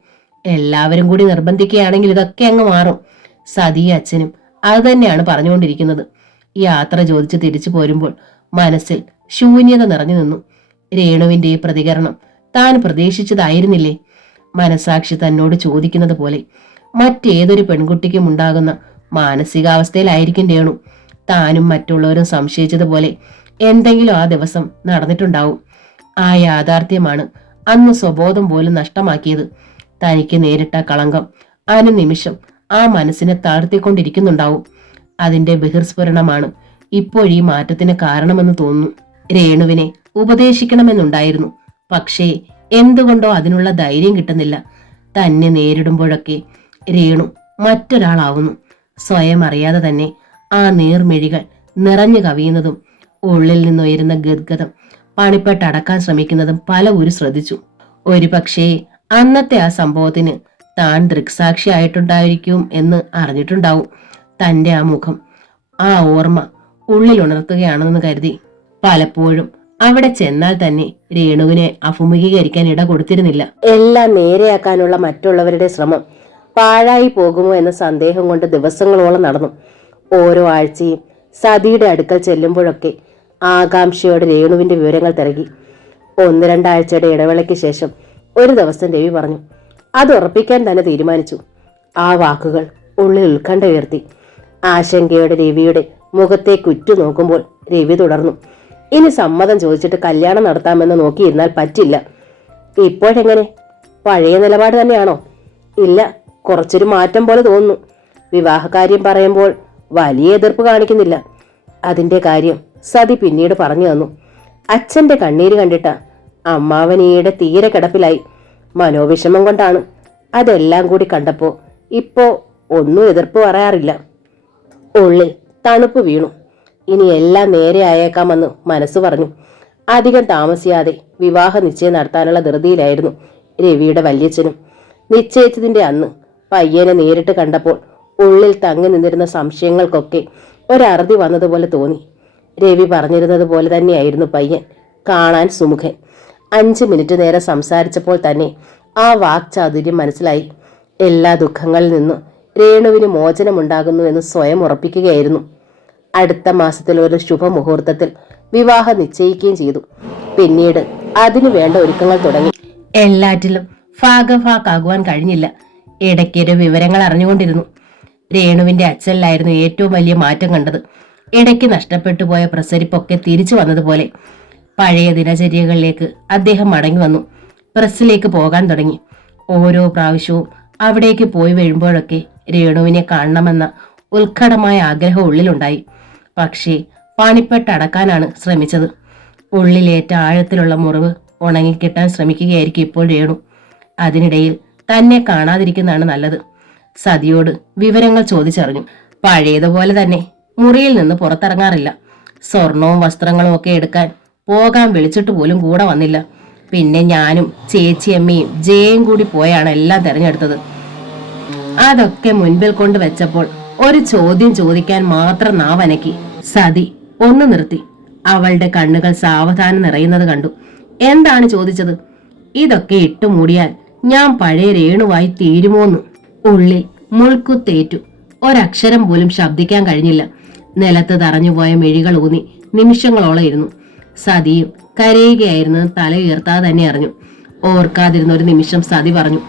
എല്ലാവരും കൂടി നിർബന്ധിക്കുകയാണെങ്കിൽ ഇതൊക്കെ അങ്ങ് മാറും. സതി അച്ഛനും അത് തന്നെയാണ് പറഞ്ഞുകൊണ്ടിരിക്കുന്നത്. യാത്ര ചോദിച്ച് തിരിച്ചു പോരുമ്പോൾ മനസ്സിൽ ശൂന്യത നിറഞ്ഞു നിന്നു. രേണുവിന്റെ ഈ പ്രതികരണം താൻ പ്രതീക്ഷിച്ചതായിരുന്നില്ലേ? മനസാക്ഷി തന്നോട് ചോദിക്കുന്നത് പോലെ മറ്റേതൊരു പെൺകുട്ടിക്കും ഉണ്ടാകുന്ന മാനസികാവസ്ഥയിലായിരിക്കും രേണു. താനും മറ്റുള്ളവരും സംശയിച്ചതുപോലെ എന്തെങ്കിലും ആ ദിവസം നടന്നിട്ടുണ്ടാവും. ആ യാഥാർത്ഥ്യമാണ് അന്ന് സ്വബോധം പോലും നഷ്ടമാക്കിയത്. തനിക്ക് നേരിട്ട കളങ്കം അനുനിമിഷം ആ മനസ്സിനെ താഴ്ത്തിക്കൊണ്ടിരിക്കുന്നുണ്ടാവും. അതിന്റെ ബഹിർസ്ഫുരണമാണ് ഇപ്പോഴീ മാറ്റത്തിന് കാരണമെന്ന് തോന്നുന്നു. രേണുവിനെ ഉപദേശിക്കണമെന്നുണ്ടായിരുന്നു. പക്ഷേ എന്തുകൊണ്ടോ അതിനുള്ള ധൈര്യം കിട്ടുന്നില്ല. തന്നെ നേരിടുമ്പോഴൊക്കെ രേണു മറ്റൊരാളാവുന്നു. സ്വയം അറിയാതെ തന്നെ ആ നേർമിഴികൾ നിറഞ്ഞു കവിയുന്നതും ഉള്ളിൽ നിന്നുയരുന്ന ഗദ്ഗതം പണിപ്പെട്ടടക്കാൻ ശ്രമിക്കുന്നതും പലവരും ശ്രദ്ധിച്ചു. ഒരുപക്ഷേ അന്നത്തെ ആ സംഭവത്തിന് താൻ ദൃക്സാക്ഷിയായിട്ടുണ്ടായിരിക്കും എന്ന് അറിഞ്ഞിട്ടുണ്ടാവും. തന്റെ ആ മുഖം, ആ ഓർമ്മ ഉള്ളിൽ ഉണർത്തുകയാണെന്ന് കരുതി പലപ്പോഴും അവിടെ ചെന്നാൽ തന്നെ രേണുവിനെ അഭിമുഖീകരിക്കാൻ ഇട കൊടുത്തിരുന്നില്ല. എല്ലാം നേരെയാക്കാനുള്ള മറ്റുള്ളവരുടെ ശ്രമം പാഴായി പോകുമോ എന്ന സന്ദേഹം കൊണ്ട് ദിവസങ്ങളോളം നടന്നു. ഓരോ ആഴ്ചയും സതിയുടെ അടുക്കൽ ചെല്ലുമ്പോഴൊക്കെ ആകാംക്ഷയോടെ രേണുവിന്റെ വിവരങ്ങൾ തിരക്കി. 1-2 ആഴ്ചയുടെ ഇടവേളയ്ക്ക് ശേഷം ഒരു ദിവസം രവി പറഞ്ഞു, അത് ഉറപ്പിക്കാൻ തന്നെ തീരുമാനിച്ചു. ആ വാക്കുകൾ ഉള്ളിൽ ഉത്കണ്ഠ ഉയർത്തി. ആശങ്കയോടെ രവിയുടെ മുഖത്തേക്ക് ഉറ്റുനോക്കുമ്പോൾ രവി തുടർന്നു, ഇനി സമ്മതം ചോദിച്ചിട്ട് കല്യാണം നടത്താമെന്ന് നോക്കിയിരുന്നാൽ പറ്റില്ല. ഇപ്പോഴെങ്ങനെ? പഴയ നിലപാട് തന്നെയാണോ? ഇല്ല, കുറച്ചൊരു മാറ്റം പോലെ തോന്നുന്നു. വിവാഹകാര്യം പറയുമ്പോൾ വലിയ എതിർപ്പ് കാണിക്കുന്നില്ല. അതിന്റെ കാര്യം സതി പിന്നീട് പറഞ്ഞു തന്നു. അച്ഛന്റെ കണ്ണീര് കണ്ടിട്ട അമ്മാവൻ ഈയിടെ തീരെ കിടപ്പിലായി. മനോവിഷമം കൊണ്ടാണ്. അതെല്ലാം കൂടി കണ്ടപ്പോ ഇപ്പോ ഒന്നും എതിർപ്പ് പറയാറില്ല. ഉള്ളിൽ തണുപ്പ് വീണു. ഇനി എല്ലാം നേരെ ആയേക്കാമെന്ന് മനസ്സ് പറഞ്ഞു. അധികം താമസിയാതെ വിവാഹ നിശ്ചയം നടത്താനുള്ള ധൃതിയിലായിരുന്നു രവിയുടെ വല്യച്ഛനും. നിശ്ചയിച്ചതിന്റെ അന്ന് പയ്യനെ നേരിട്ട് കണ്ടപ്പോൾ ഉള്ളിൽ തങ്ങി നിന്നിരുന്ന സംശയങ്ങൾക്കൊക്കെ ഒരറുതി വന്നതുപോലെ തോന്നി. രവി പറഞ്ഞിരുന്നത് പോലെ തന്നെയായിരുന്നു പയ്യൻ. കാണാൻ സുമുഖൻ. 5 മിനിറ്റ് നേരം സംസാരിച്ചപ്പോൾ തന്നെ ആ വാക്ചാതുര്യം മനസ്സിലായി. എല്ലാ ദുഃഖങ്ങളിൽ നിന്നും രേണുവിന് മോചനമുണ്ടാകുന്നു എന്ന് സ്വയം ഉറപ്പിക്കുകയായിരുന്നു. അടുത്ത മാസത്തിൽ ഒരു ശുഭമുഹൂർത്തത്തിൽ വിവാഹം നിശ്ചയിക്കുകയും ചെയ്തു. പിന്നീട് അതിനു വേണ്ട ഒരുക്കങ്ങൾ തുടങ്ങി. എല്ലാറ്റിലും ഭാഗഭാക്കാകുവാൻ കഴിഞ്ഞില്ല. ഇടയ്ക്കൊരു വിവരങ്ങൾ അറിഞ്ഞുകൊണ്ടിരുന്നു. രേണുവിന്റെ അച്ഛനിലായിരുന്നു ഏറ്റവും വലിയ മാറ്റം കണ്ടത്. ഇടയ്ക്ക് നഷ്ടപ്പെട്ടു പോയ പ്രസരിപ്പൊക്കെ തിരിച്ചു വന്നതുപോലെ പഴയ ദിനചര്യകളിലേക്ക് അദ്ദേഹം മടങ്ങി വന്നു. പ്രസ്സിലേക്ക് പോകാൻ തുടങ്ങി. ഓരോ പ്രാവശ്യവും അവിടേക്ക് പോയി വീഴുമ്പോഴൊക്കെ രേണുവിനെ കാണണമെന്ന ഉത്കടമായ ആഗ്രഹം ഉള്ളിലുണ്ടായി. പക്ഷേ പണിപ്പെട്ടടക്കാനാണ് ശ്രമിച്ചത്. ഉള്ളിലേറ്റ ആഴത്തിലുള്ള മുറിവ് ഉണങ്ങിക്കിട്ടാൻ ശ്രമിക്കുകയായിരിക്കും ഇപ്പോൾ രേണു. അതിനിടയിൽ തന്നെ കാണാതിരിക്കുന്നതാണ് നല്ലത്. സതിയോട് വിവരങ്ങൾ ചോദിച്ചറിഞ്ഞു. പഴയതുപോലെ തന്നെ മുറിയിൽ നിന്ന് പുറത്തിറങ്ങാറില്ല. സ്വർണവും വസ്ത്രങ്ങളും ഒക്കെ എടുക്കാൻ പോകാൻ വിളിച്ചിട്ട് പോലും കൂടെ വന്നില്ല. പിന്നെ ഞാനും ചേച്ചിയമ്മയും ജയയും കൂടി പോയാണ് എല്ലാം തെരഞ്ഞെടുത്തത്. അതൊക്കെ മുൻപിൽ കൊണ്ട് വെച്ചപ്പോൾ ഒരു ചോദ്യം ചോദിക്കാൻ മാത്രം നാവനക്കി. സതി ഒന്ന് നിർത്തി. അവളുടെ കണ്ണുകൾ സാവധാനം നിറയുന്നത് കണ്ടു. എന്താണ് ചോദിച്ചത്? ഇതൊക്കെ ഇട്ടുമൂടിയാൽ ഞാൻ പഴയ രേണുവായി തീരുമോന്ന്. ഉള്ളിൽ മുൾക്കുത്തേറ്റു. ഒരക്ഷരം പോലും ശബ്ദിക്കാൻ കഴിഞ്ഞില്ല. നിലത്ത് തറഞ്ഞുപോയ മിഴികൾ ഊന്നി നിമിഷങ്ങളോളം ഇരുന്നു. സതിയും കരയുകയായിരുന്നത് തല ഉയർത്താതെ തന്നെ അറിഞ്ഞു. ഓർക്കാതിരുന്ന ഒരു നിമിഷം സതി പറഞ്ഞു,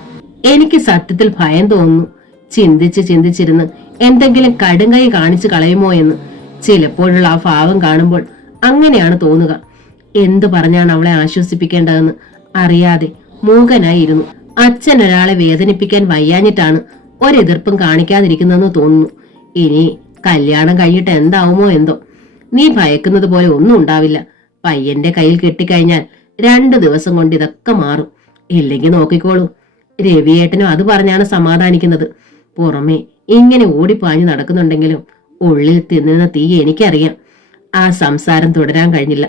എനിക്ക് സത്യത്തിൽ ഭയം തോന്നുന്നു. ചിന്തിച്ചിരുന്ന് എന്തെങ്കിലും കടുങ്കൈ കാണിച്ചു കളയുമോ എന്ന്. ചിലപ്പോഴുള്ള ആ ഭാവം കാണുമ്പോൾ അങ്ങനെയാണ് തോന്നുക. എന്തു പറഞ്ഞാണ് അവളെ ആശ്വസിപ്പിക്കേണ്ടതെന്ന് അറിയാതെ മൂകനായിരുന്നു. അച്ഛൻ ഒരാളെ വേദനിപ്പിക്കാൻ വയ്യാഞ്ഞിട്ടാണ് ഒരെതിർപ്പും കാണിക്കാതിരിക്കുന്നതെന്ന് തോന്നുന്നു. ഇനി കല്യാണം കഴിഞ്ഞിട്ട് എന്താവുമോ എന്തോ. നീ ഭയക്കുന്നത് പോലെ ഒന്നും ഉണ്ടാവില്ല. പയ്യന്റെ കയ്യിൽ കെട്ടിക്കഴിഞ്ഞാൽ 2 ദിവസം കൊണ്ട് ഇതൊക്കെ മാറും. ഇല്ലെങ്കിൽ നോക്കിക്കോളൂ. രവിയേട്ടനും അത് പറഞ്ഞാണ് സമാധാനിക്കുന്നത്. പുറമെ ഇങ്ങനെ ഓടിപ്പാഞ്ഞു നടക്കുന്നുണ്ടെങ്കിലും ഉള്ളിൽ തിന്നുന്ന തീ എനിക്കറിയാം. ആ സംസാരം തുടരാൻ കഴിഞ്ഞില്ല.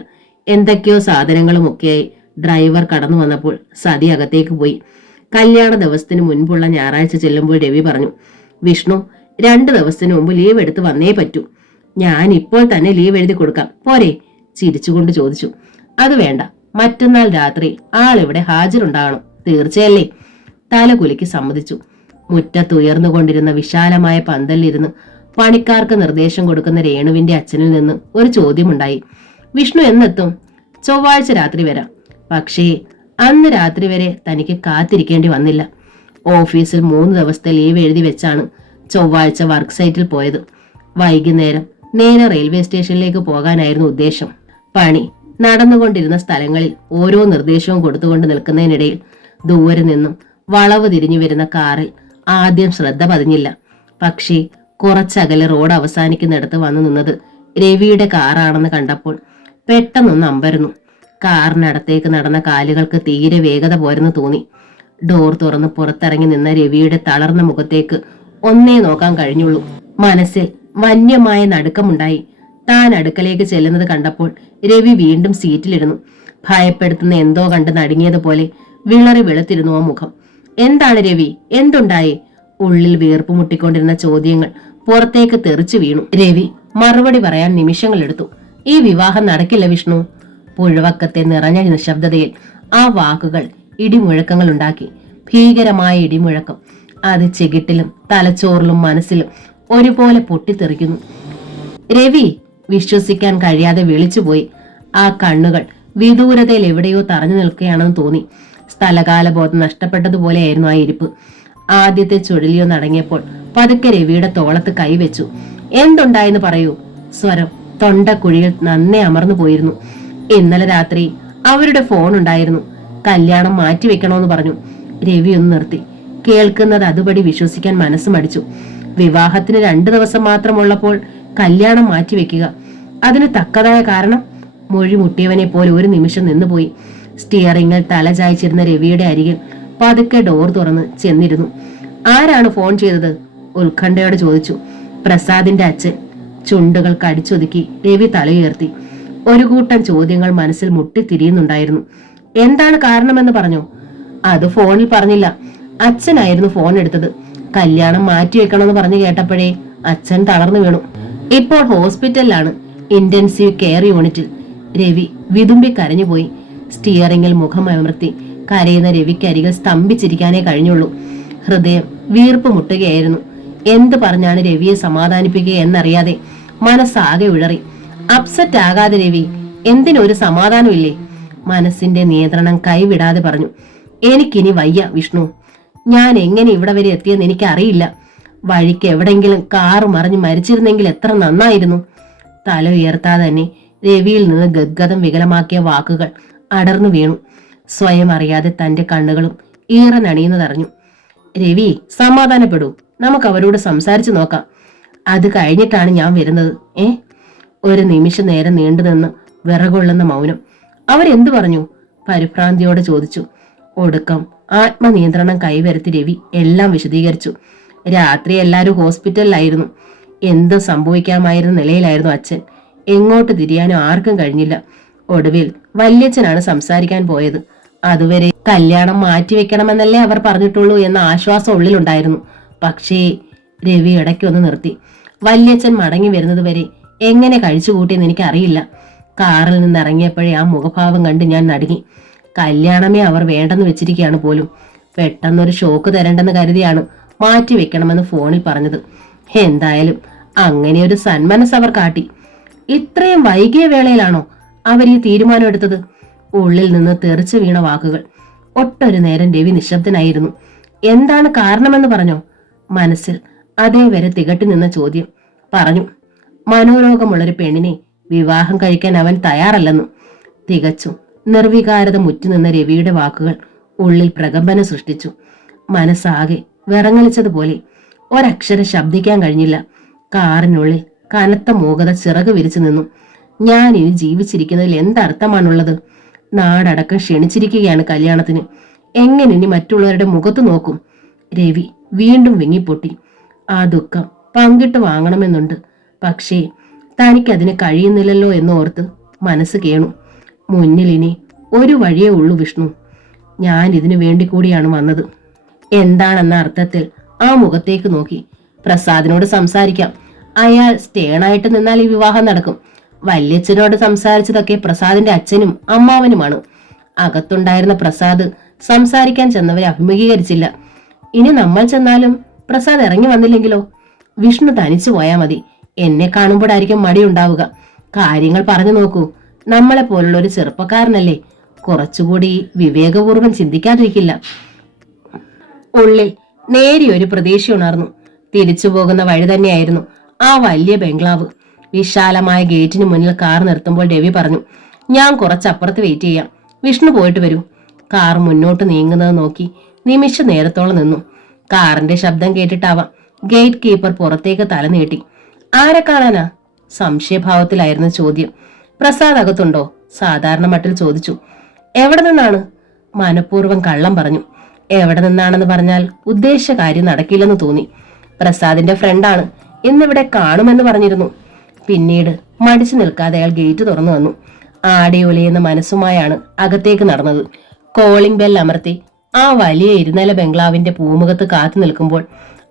എന്തൊക്കെയോ സാധനങ്ങളും ഒക്കെയായി ഡ്രൈവർ കടന്നു വന്നപ്പോൾ സതി അകത്തേക്ക് പോയി. കല്യാണ ദിവസത്തിന് മുൻപുള്ള ഞായറാഴ്ച ചെല്ലുമ്പോൾ രവി പറഞ്ഞു, വിഷ്ണു 2 ദിവസത്തിന് മുമ്പ് ലീവ് എടുത്ത് വന്നേ പറ്റൂ. ഞാൻ ഇപ്പോൾ തന്നെ ലീവ് എഴുതി കൊടുക്കാം, പോരെ? ചിരിച്ചുകൊണ്ട് ചോദിച്ചു. അത് വേണ്ട, മറ്റന്നാൾ രാത്രി ആളിവിടെ ഹാജരുണ്ടാകണം. തീർച്ചയല്ലേ? തലകുലുക്കി സമ്മതിച്ചു. മുറ്റത്തുയർന്നുകൊണ്ടിരുന്ന വിശാലമായ പന്തലിലിരുന്ന് പണിക്കാർക്ക് നിർദ്ദേശം കൊടുക്കുന്ന രേണുവിന്റെ അച്ഛനിൽ നിന്ന് ഒരു ചോദ്യമുണ്ടായി. വിഷ്ണു എന്നെത്തും? ചൊവ്വാഴ്ച രാത്രി വരാം. പക്ഷേ അന്ന് രാത്രി വരെ തനിക്ക് കാത്തിരിക്കേണ്ടി വന്നില്ല. ഓഫീസിൽ 3 ദിവസത്തെ ലീവ് എഴുതി വെച്ചാണ് ചൊവ്വാഴ്ച വർക്ക് സൈറ്റിൽ പോയത്. വൈകുന്നേരം നേരെ റെയിൽവേ സ്റ്റേഷനിലേക്ക് പോകാനായിരുന്നു ഉദ്ദേശം. പണി നടന്നുകൊണ്ടിരുന്ന സ്ഥലങ്ങളിൽ ഓരോ നിർദ്ദേശവും കൊടുത്തുകൊണ്ട് നിൽക്കുന്നതിനിടയിൽ ദൂരെ നിന്നും വളവ് തിരിഞ്ഞു വരുന്ന കാറിൽ ആദ്യം ശ്രദ്ധ പതിഞ്ഞില്ല. പക്ഷേ കുറച്ചകലെ റോഡ് അവസാനിക്കുന്നിടത്ത് വന്നു നിന്നത് രവിയുടെ കാറാണെന്ന് കണ്ടപ്പോൾ പെട്ടെന്നൊന്ന് അമ്പരന്നു. കാറിനടുത്തേക്ക് നടന്ന കാലുകൾക്ക് തീരെ വേഗത പോരെന്ന് തോന്നി. ഡോർ തുറന്ന് പുറത്തിറങ്ങി നിന്ന രവിയുടെ തളർന്ന മുഖത്തേക്ക് ഒന്നേ നോക്കാൻ കഴിഞ്ഞുള്ളൂ. മനസ്സിൽ വന്യമായ നടുക്കമുണ്ടായി. താൻ അടുക്കലേക്ക് ചെല്ലുന്നത് കണ്ടപ്പോൾ രവി വീണ്ടും സീറ്റിലിരുന്നു. ഭയപ്പെടുത്തുന്ന എന്തോ കണ്ട് നടുങ്ങിയതുപോലെ വിളറി വെളുത്തിരുന്നു ആ മുഖം. എന്താണ് രവി? എന്തുണ്ടായി? ഉള്ളിൽ വീർപ്പ് മുട്ടിക്കൊണ്ടിരുന്ന ചോദ്യങ്ങൾ പുറത്തേക്ക് തെറിച്ചു വീണു. രവി മറുപടി പറയാൻ നിമിഷങ്ങളെടുത്തു. ഈ വിവാഹം നടക്കില്ല വിഷ്ണു. പുഴവക്കത്തെ നിറഞ്ഞ നിശബ്ദതയിൽ ആ വാക്കുകൾ ഇടിമുഴക്കങ്ങൾ ഉണ്ടാക്കി. ഭീകരമായ ഇടിമുഴക്കം. അത് ചെകിട്ടിലും തലച്ചോറിലും മനസ്സിലും ഒരുപോലെ പൊട്ടിത്തെറിക്കുന്നു. രവി വിശ്വസിക്കാൻ കഴിയാതെ വിളിച്ചുപോയി. ആ കണ്ണുകൾ വിദൂരതയിൽ എവിടെയോ തറഞ്ഞു നിൽക്കുകയാണെന്ന് തോന്നി. സ്ഥലകാലബോധം നഷ്ടപ്പെട്ടതുപോലെയായിരുന്നു ആ ഇരിപ്പ്. ആദ്യത്തെ ചുഴലിയോ നടങ്ങിയപ്പോൾ പതുക്കെ രവിയുടെ തോളത്ത് കൈവച്ചു. എന്തുണ്ടായെന്ന് പറയൂ. സ്വരം തൊണ്ടക്കുഴിയിൽ നന്നേ അമർന്നു പോയിരുന്നു. ഇന്നലെ രാത്രി അവരുടെ ഫോൺ ഉണ്ടായിരുന്നു. കല്യാണം മാറ്റിവെക്കണോന്ന് പറഞ്ഞു. രവി ഒന്ന് നിർത്തി. കേൾക്കുന്നത് അതുപടി വിശ്വസിക്കാൻ മനസ്സ് മടിച്ചു. വിവാഹത്തിന് 2 ദിവസം മാത്രമുള്ളപ്പോൾ കല്യാണം മാറ്റിവെക്കുക, അതിന് തക്കതായ കാരണം? മൊഴി മുട്ടിയവനെ പോലെ ഒരു നിമിഷം നിന്നുപോയി. സ്റ്റിയറിംഗിൽ തല ചായ്ച്ചിരുന്ന രവിയുടെ അരികിൽ പതുക്കെ ഡോർ തുറന്ന് ചെന്നിരുന്നു. ആരാണ് ഫോൺ ചെയ്തത്? ഉത്കണ്ഠയോടെ ചോദിച്ചു. പ്രസാദിന്റെ അച്ഛൻ. ചുണ്ടുകൾ കടിച്ചൊതുക്കി രവി തലയുയർത്തി. ഒരു കൂട്ടം ചോദ്യങ്ങൾ മനസ്സിൽ മുട്ടിത്തിരിയുന്നുണ്ടായിരുന്നു. എന്താണ് കാരണമെന്ന് പറഞ്ഞോ? അത് ഫോണിൽ പറഞ്ഞില്ല. അച്ഛനായിരുന്നു ഫോൺ എടുത്തത്. കല്യാണം മാറ്റിവെക്കണമെന്ന് പറഞ്ഞു കേട്ടപ്പോഴേ അച്ഛൻ തളർന്നു വീണു. ഇപ്പോൾ ഹോസ്പിറ്റലിലാണ്, ഇന്റൻസീവ് കെയർ യൂണിറ്റിൽ. രവി വിതുമ്പി കരഞ്ഞുപോയി. സ്റ്റിയറിംഗിൽ മുഖം അമർത്തി കരയുന്ന രവിക്കരികിൽ സ്തംഭിച്ചിരിക്കാനേ കഴിഞ്ഞുള്ളൂ. ഹൃദയം വീർപ്പ് മുട്ടുകയായിരുന്നു. എന്ത് പറഞ്ഞാണ് രവിയെ സമാധാനിപ്പിക്കുക എന്നറിയാതെ മനസ്സാകെ ഉഴറി. അപ്സെറ്റ് ആകാതെ രവി, എന്തിനൊരു സമാധാനമില്ലേ? മനസ്സിന്റെ നിയന്ത്രണം കൈവിടാതെ പറഞ്ഞു, എനിക്കിനി വയ്യ വിഷ്ണു. ഞാൻ എങ്ങനെ ഇവിടെ വരെ എത്തിയെന്ന് എനിക്കറിയില്ല. വഴിക്ക് എവിടെങ്കിലും കാറ് മറിഞ്ഞ് മരിച്ചിരുന്നെങ്കിൽ എത്ര നന്നായിരുന്നു. തല ഉയർത്താതെ തന്നെ രവിയിൽ നിന്ന് ഗദ്ഗതം വികലമാക്കിയ വാക്കുകൾ അടർന്നു വീണു. സ്വയം അറിയാതെ തന്റെ കണ്ണുകളും ഈറനണിയുന്നതറിഞ്ഞു. രവി, സമാധാനപ്പെടൂ. നമുക്ക് അവരോട് സംസാരിച്ചു നോക്കാം. അത് കഴിഞ്ഞിട്ടാണ് ഞാൻ വരുന്നത്. ഒരു നിമിഷ നേരം നീണ്ടുനിന്ന് വിറകൊള്ളുന്ന മൗനം. അവരെന്തു പറഞ്ഞു? പരിഭ്രാന്തിയോടെ ചോദിച്ചു. ഒടുക്കം ആത്മനിയന്ത്രണം കൈവരുത്തി രവി എല്ലാം വിശദീകരിച്ചു. രാത്രി എല്ലാവരും ഹോസ്പിറ്റലിലായിരുന്നു. എന്ത് സംഭവിക്കാമായിരുന്ന നിലയിലായിരുന്നു അച്ഛൻ. എങ്ങോട്ട് തിരിയാനോ ആർക്കും കഴിഞ്ഞില്ല. ഒടുവിൽ വല്യച്ഛനാണ് സംസാരിക്കാൻ പോയത്. അതുവരെ കല്യാണം മാറ്റിവെക്കണമെന്നല്ലേ അവർ പറഞ്ഞിട്ടുള്ളൂ എന്ന ആശ്വാസം ഉള്ളിലുണ്ടായിരുന്നു. പക്ഷേ രവി ഇടയ്ക്കൊന്ന് നിർത്തി. വല്യച്ഛൻ മടങ്ങി വരുന്നത് വരെ എങ്ങനെ കഴിച്ചുകൂട്ടിയെന്ന് എനിക്കറിയില്ല. കാറിൽ നിന്ന് ഇറങ്ങിയപ്പോഴേ ആ മുഖഭാവം കണ്ട് ഞാൻ നടുങ്ങി. കല്യാണമേ അവർ വേണ്ടെന്ന് വെച്ചിരിക്കുകയാണ് പോലും. പെട്ടെന്നൊരു ഷോക്ക് തരണ്ടെന്ന് കരുതിയാണ് മാറ്റിവെക്കണമെന്ന് ഫോണിൽ പറഞ്ഞത്. എന്തായാലും അങ്ങനെ ഒരു സന്മനസ് അവർ കാട്ടി. ഇത്രയും വൈകിയ വേളയിലാണോ അവർ ഈ തീരുമാനം എടുത്തത്? ഉള്ളിൽ നിന്ന് തെറിച്ചു വീണ വാക്കുകൾ. ഒട്ടൊരു നേരം രവി നിശബ്ദനായിരുന്നു. എന്താണ് കാരണമെന്ന് പറഞ്ഞോ? മനസ്സിൽ അതേവരെ തികട്ടി നിന്ന ചോദ്യം. പറഞ്ഞു, മനോരോഗമുള്ളൊരു പെണ്ണിനെ വിവാഹം കഴിക്കാൻ അവൻ തയ്യാറല്ലെന്നും. തികച്ചും നിർവികാരത മുറ്റുനിന്ന രവിയുടെ വാക്കുകൾ ഉള്ളിൽ പ്രകമ്പനം സൃഷ്ടിച്ചു. മനസ്സാകെ വിറങ്ങലിച്ചതുപോലെ. ഒരക്ഷരം ശബ്ദിക്കാൻ കഴിഞ്ഞില്ല. കാറിനുള്ളിൽ കനത്ത മൂകത ചിറക് വിരിച്ചു നിന്നു. ഞാൻ ഇനി ജീവിച്ചിരിക്കുന്നതിൽ എന്തർത്ഥമാണുള്ളത്? നാടടക്കം ക്ഷണിച്ചിരിക്കുകയാണ് കല്യാണത്തിന്. എങ്ങനെ ഇനി മറ്റുള്ളവരുടെ മുഖത്ത് നോക്കും? രവി വീണ്ടും വിങ്ങിപ്പൊട്ടി. ആ ദുഃഖം പങ്കിട്ട് വാങ്ങണമെന്നുണ്ട്. പക്ഷേ തനിക്കതിന് കഴിയുന്നില്ലല്ലോ എന്നോർത്ത് മനസ്സ് കേണു. മുന്നിൽ ഇനി ഒരു വഴിയേ ഉള്ളൂ വിഷ്ണു. ഞാൻ ഇതിനു വേണ്ടി കൂടിയാണ് വന്നത്. എന്താണെന്ന അർത്ഥത്തിൽ ആ മുഖത്തേക്ക് നോക്കി. പ്രസാദിനോട് സംസാരിക്കാം. അയാൾ സ്റ്റേണായിട്ട് നിന്നാൽ ഈ വിവാഹം നടക്കും. വല്യച്ഛനോട് സംസാരിച്ചതൊക്കെ പ്രസാദിന്റെ അച്ഛനും അമ്മാവനുമാണ്. അകത്തുണ്ടായിരുന്ന പ്രസാദ് സംസാരിക്കാൻ ചെന്നവരെ അഭിമുഖീകരിച്ചില്ല. ഇനി നമ്മൾ ചെന്നാലും പ്രസാദ് ഇറങ്ങി വന്നില്ലെങ്കിലോ? വിഷ്ണു തനിച്ചു പോയാ മതി. എന്നെ കാണുമ്പോഴായിരിക്കും മടിയുണ്ടാവുക. കാര്യങ്ങൾ പറഞ്ഞു നോക്കൂ. നമ്മളെ പോലുള്ള ഒരു ചെറുപ്പക്കാരനല്ലേ, കുറച്ചുകൂടി വിവേകപൂർവ്വം ചിന്തിക്കാതിരിക്കില്ല. ഉള്ളിൽ നേരിയൊരു പ്രതീക്ഷ ഉണർന്നു. തിരിച്ചു പോകുന്ന വഴി തന്നെയായിരുന്നു ആ വലിയ ബംഗ്ലാവ്. വിശാലമായ ഗേറ്റിന് മുന്നിൽ കാർ നിർത്തുമ്പോൾ രവി പറഞ്ഞു, ഞാൻ കുറച്ചപ്പുറത്ത് വെയിറ്റ് ചെയ്യാം. വിഷ്ണു പോയിട്ട് വരൂ. കാർ മുന്നോട്ട് നീങ്ങുന്നത് നോക്കി നിമിഷ നേരത്തോളം നിന്നു. കാറിന്റെ ശബ്ദം കേട്ടിട്ടാവാം ഗേറ്റ് കീപ്പർ പുറത്തേക്ക് തല നീട്ടി. ആരെ കാണാനാ? സംശയഭാവത്തിലായിരുന്നു ചോദ്യം. പ്രസാദ് അകത്തുണ്ടോ? സാധാരണ മട്ടിൽ ചോദിച്ചു. എവിടെ നിന്നാണ്? മനഃപൂർവ്വം കള്ളം പറഞ്ഞു. എവിടെ നിന്നാണെന്ന് പറഞ്ഞാൽ ഉദ്ദേശിച്ച കാര്യം നടക്കില്ലെന്ന് തോന്നി. പ്രസാദിന്റെ ഫ്രണ്ടാണ്, ഇന്നിവിടെ കാണുമെന്ന് പറഞ്ഞിരുന്നു. പിന്നീട് മടിച്ചു നിൽക്കാതെ അയാൾ ഗേറ്റ് തുറന്നു വന്നു. ആടിയൊലിയെന്ന മനസ്സുമായാണ് അകത്തേക്ക് നടന്നത്. കോളിംഗ് ബെൽ അമർത്തി ആ വലിയ ഇരുനില ബംഗ്ലാവിന്റെ പൂമുഖത്ത് കാത്തു നിൽക്കുമ്പോൾ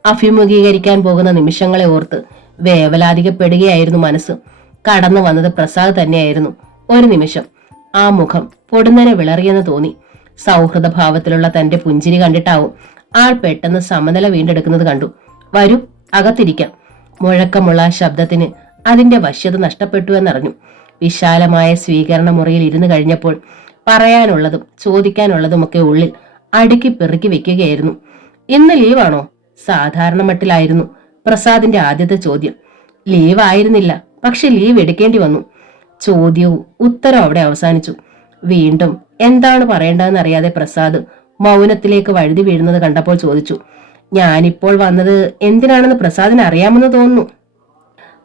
അഭിമുഖീകരിക്കാൻ പോകുന്ന നിമിഷങ്ങളെ ഓർത്ത് വേവലാതികപ്പെടുകയായിരുന്നു മനസ്സ്. കടന്നു വന്നത് പ്രസാദ് തന്നെയായിരുന്നു. ഒരു നിമിഷം ആ മുഖം പൊടുന്നനെ വിളറിയെന്ന് തോന്നി. സൗഹൃദ ഭാവത്തിലുള്ള തന്റെ പുഞ്ചിരി കണ്ടിട്ടാവും ആൾ പെട്ടെന്ന് സമനില വീണ്ടെടുക്കുന്നത് കണ്ടു. വരൂ, അകത്തിരിക്കാം. മുഴക്കമുള്ള ശബ്ദത്തിന് അതിന്റെ വശ്യത നഷ്ടപ്പെട്ടു എന്നറിഞ്ഞു. വിശാലമായ സ്വീകരണ മുറിയിൽ ഇരുന്ന് കഴിഞ്ഞപ്പോൾ പറയാനുള്ളതും ചോദിക്കാനുള്ളതുമൊക്കെ ഉള്ളിൽ അടുക്കി പെറുക്കി വെക്കുകയായിരുന്നു. ഇന്ന് ലീവാണോ? സാധാരണ മട്ടിലായിരുന്നു പ്രസാദിന്റെ ആദ്യത്തെ ചോദ്യം. ലീവ് ആയിരുന്നില്ല, പക്ഷെ ലീവ് എടുക്കേണ്ടി വന്നു. ചോദ്യവും ഉത്തരവും അവിടെ അവസാനിച്ചു. വീണ്ടും എന്താണ് പറയേണ്ടതെന്ന് അറിയാതെ പ്രസാദ് മൗനത്തിലേക്ക് വഴുതി വീഴുന്നത് കണ്ടപ്പോൾ ചോദിച്ചു, ഞാനിപ്പോൾ വന്നത് എന്തിനാണെന്ന് പ്രസാദിന് അറിയാമെന്ന് തോന്നുന്നു.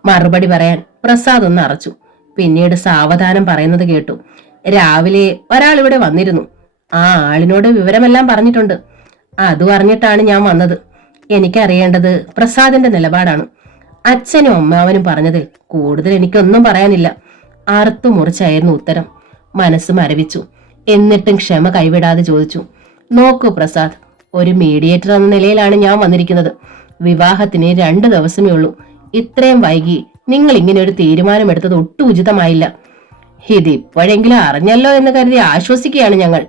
മറുപടി പറയാൻ പ്രസാദ് ഒന്ന് അറച്ചു. പിന്നീട് സാവധാനം പറയുന്നത് കേട്ടു. രാവിലെ ഒരാൾ ഇവിടെ വന്നിരുന്നു. ആ ആളിനോട് വിവരമെല്ലാം പറഞ്ഞിട്ടുണ്ട്. അതും അറിഞ്ഞിട്ടാണ് ഞാൻ വന്നത്. എനിക്കറിയേണ്ടത് പ്രസാദിന്റെ നിലപാടാണ്. അച്ഛനും അമ്മാവനും പറഞ്ഞതിൽ കൂടുതൽ എനിക്കൊന്നും പറയാനില്ല. അറുത്തു മുറിച്ചായിരുന്നു ഉത്തരം. മനസ്സ് മരവിച്ചു. എന്നിട്ടും ക്ഷമ കൈവിടാതെ ചോദിച്ചു, നോക്കൂ പ്രസാദ്, ഒരു മീഡിയേറ്റർ എന്ന നിലയിലാണ് ഞാൻ വന്നിരിക്കുന്നത്. വിവാഹത്തിന് 2 ദിവസമേ ഉള്ളൂ. ഇത്രയും വൈകി നിങ്ങൾ ഇങ്ങനെ ഒരു തീരുമാനമെടുത്തത് ഒട്ടും ഉചിതമായില്ല. ഇതിപ്പോഴെങ്കിലും അറിഞ്ഞല്ലോ എന്ന് കരുതി ആശ്വസിക്കുകയാണ് ഞങ്ങൾ.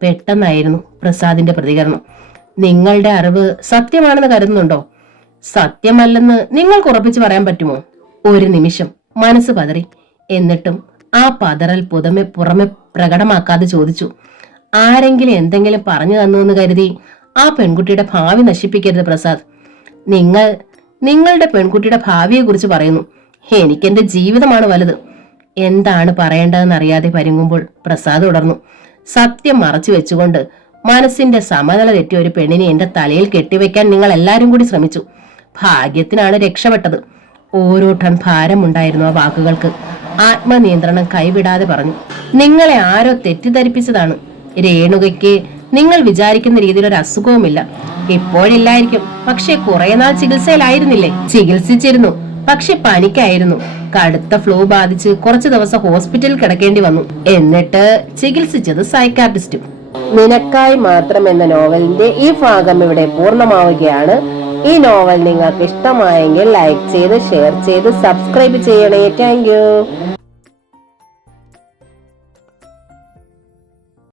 പെട്ടെന്നായിരുന്നു പ്രസാദിന്റെ പ്രതികരണം. നിങ്ങളുടെ അറിവ് സത്യമാണെന്ന് കരുതുന്നുണ്ടോ? സത്യമല്ലെന്ന് നിങ്ങൾക്ക് ഉറപ്പിച്ചു പറയാൻ പറ്റുമോ? ഒരു നിമിഷം മനസ്സ് പതറി. എന്നിട്ടും ആ പതറൽ പുറമെ പ്രകടമാക്കാതെ ചോദിച്ചു. ആരെങ്കിലും എന്തെങ്കിലും പറഞ്ഞു തന്നു എന്ന് കരുതി ആ പെൺകുട്ടിയുടെ ഭാവി നശിപ്പിക്കരുത് പ്രസാദ്. നിങ്ങളുടെ പെൺകുട്ടിയുടെ ഭാവിയെ കുറിച്ച് പറയുന്നു. എനിക്കെന്റെ ജീവിതമാണ് വലുത്. എന്താണ് പറയേണ്ടതെന്നറിയാതെ പരുങ്ങുമ്പോൾ പ്രസാദ് തുടർന്നു. സത്യം മറച്ചു വെച്ചുകൊണ്ട് മനസ്സിന്റെ സമനില തെറ്റിയ ഒരു പെണ്ണിനെ എന്റെ തലയിൽ കെട്ടിവെക്കാൻ നിങ്ങൾ എല്ലാരും കൂടി ശ്രമിച്ചു. ഭാഗ്യത്തിനാണ് രക്ഷപ്പെട്ടത്. ഓരോ ടൺ ഭാരമുണ്ടായിരുന്നു ആ വാക്കുകൾക്ക്. ആത്മനിയന്ത്രണം കൈവിടാതെ പറഞ്ഞു. നിങ്ങളെ ആരോ തെറ്റിദ്ധരിപ്പിച്ചതാണ്. രേണുകയ്ക്ക് നിങ്ങൾ വിചാരിക്കുന്ന രീതിയിൽ ഒരു അസുഖവുമില്ല. ഇപ്പോഴില്ലായിരിക്കും, പക്ഷെ കുറെ നാൾ ചികിത്സയിലായിരുന്നില്ലേ? ചികിത്സിച്ചിരുന്നു, പക്ഷെ പനിക്കായിരുന്നു. കടുത്ത ഫ്ലൂ ബാധിച്ച് കുറച്ചു ദിവസം ഹോസ്പിറ്റലിൽ കിടക്കേണ്ടി വന്നു. എന്നിട്ട് ചികിത്സിച്ചത് സൈക്കാട്രിസ്റ്റും. നിനക്കായി മാത്രം എന്ന നോവലിന്റെ ഈ ഭാഗം ഇവിടെ പൂർണ്ണമാവുകയാണ്. ഈ നോവൽ നിങ്ങൾക്ക് ഇഷ്ടമായെങ്കിൽ ലൈക്ക് ചെയ്ത്, ഷെയർ ചെയ്ത്, സബ്സ്ക്രൈബ് ചെയ്യണേ. Thank you.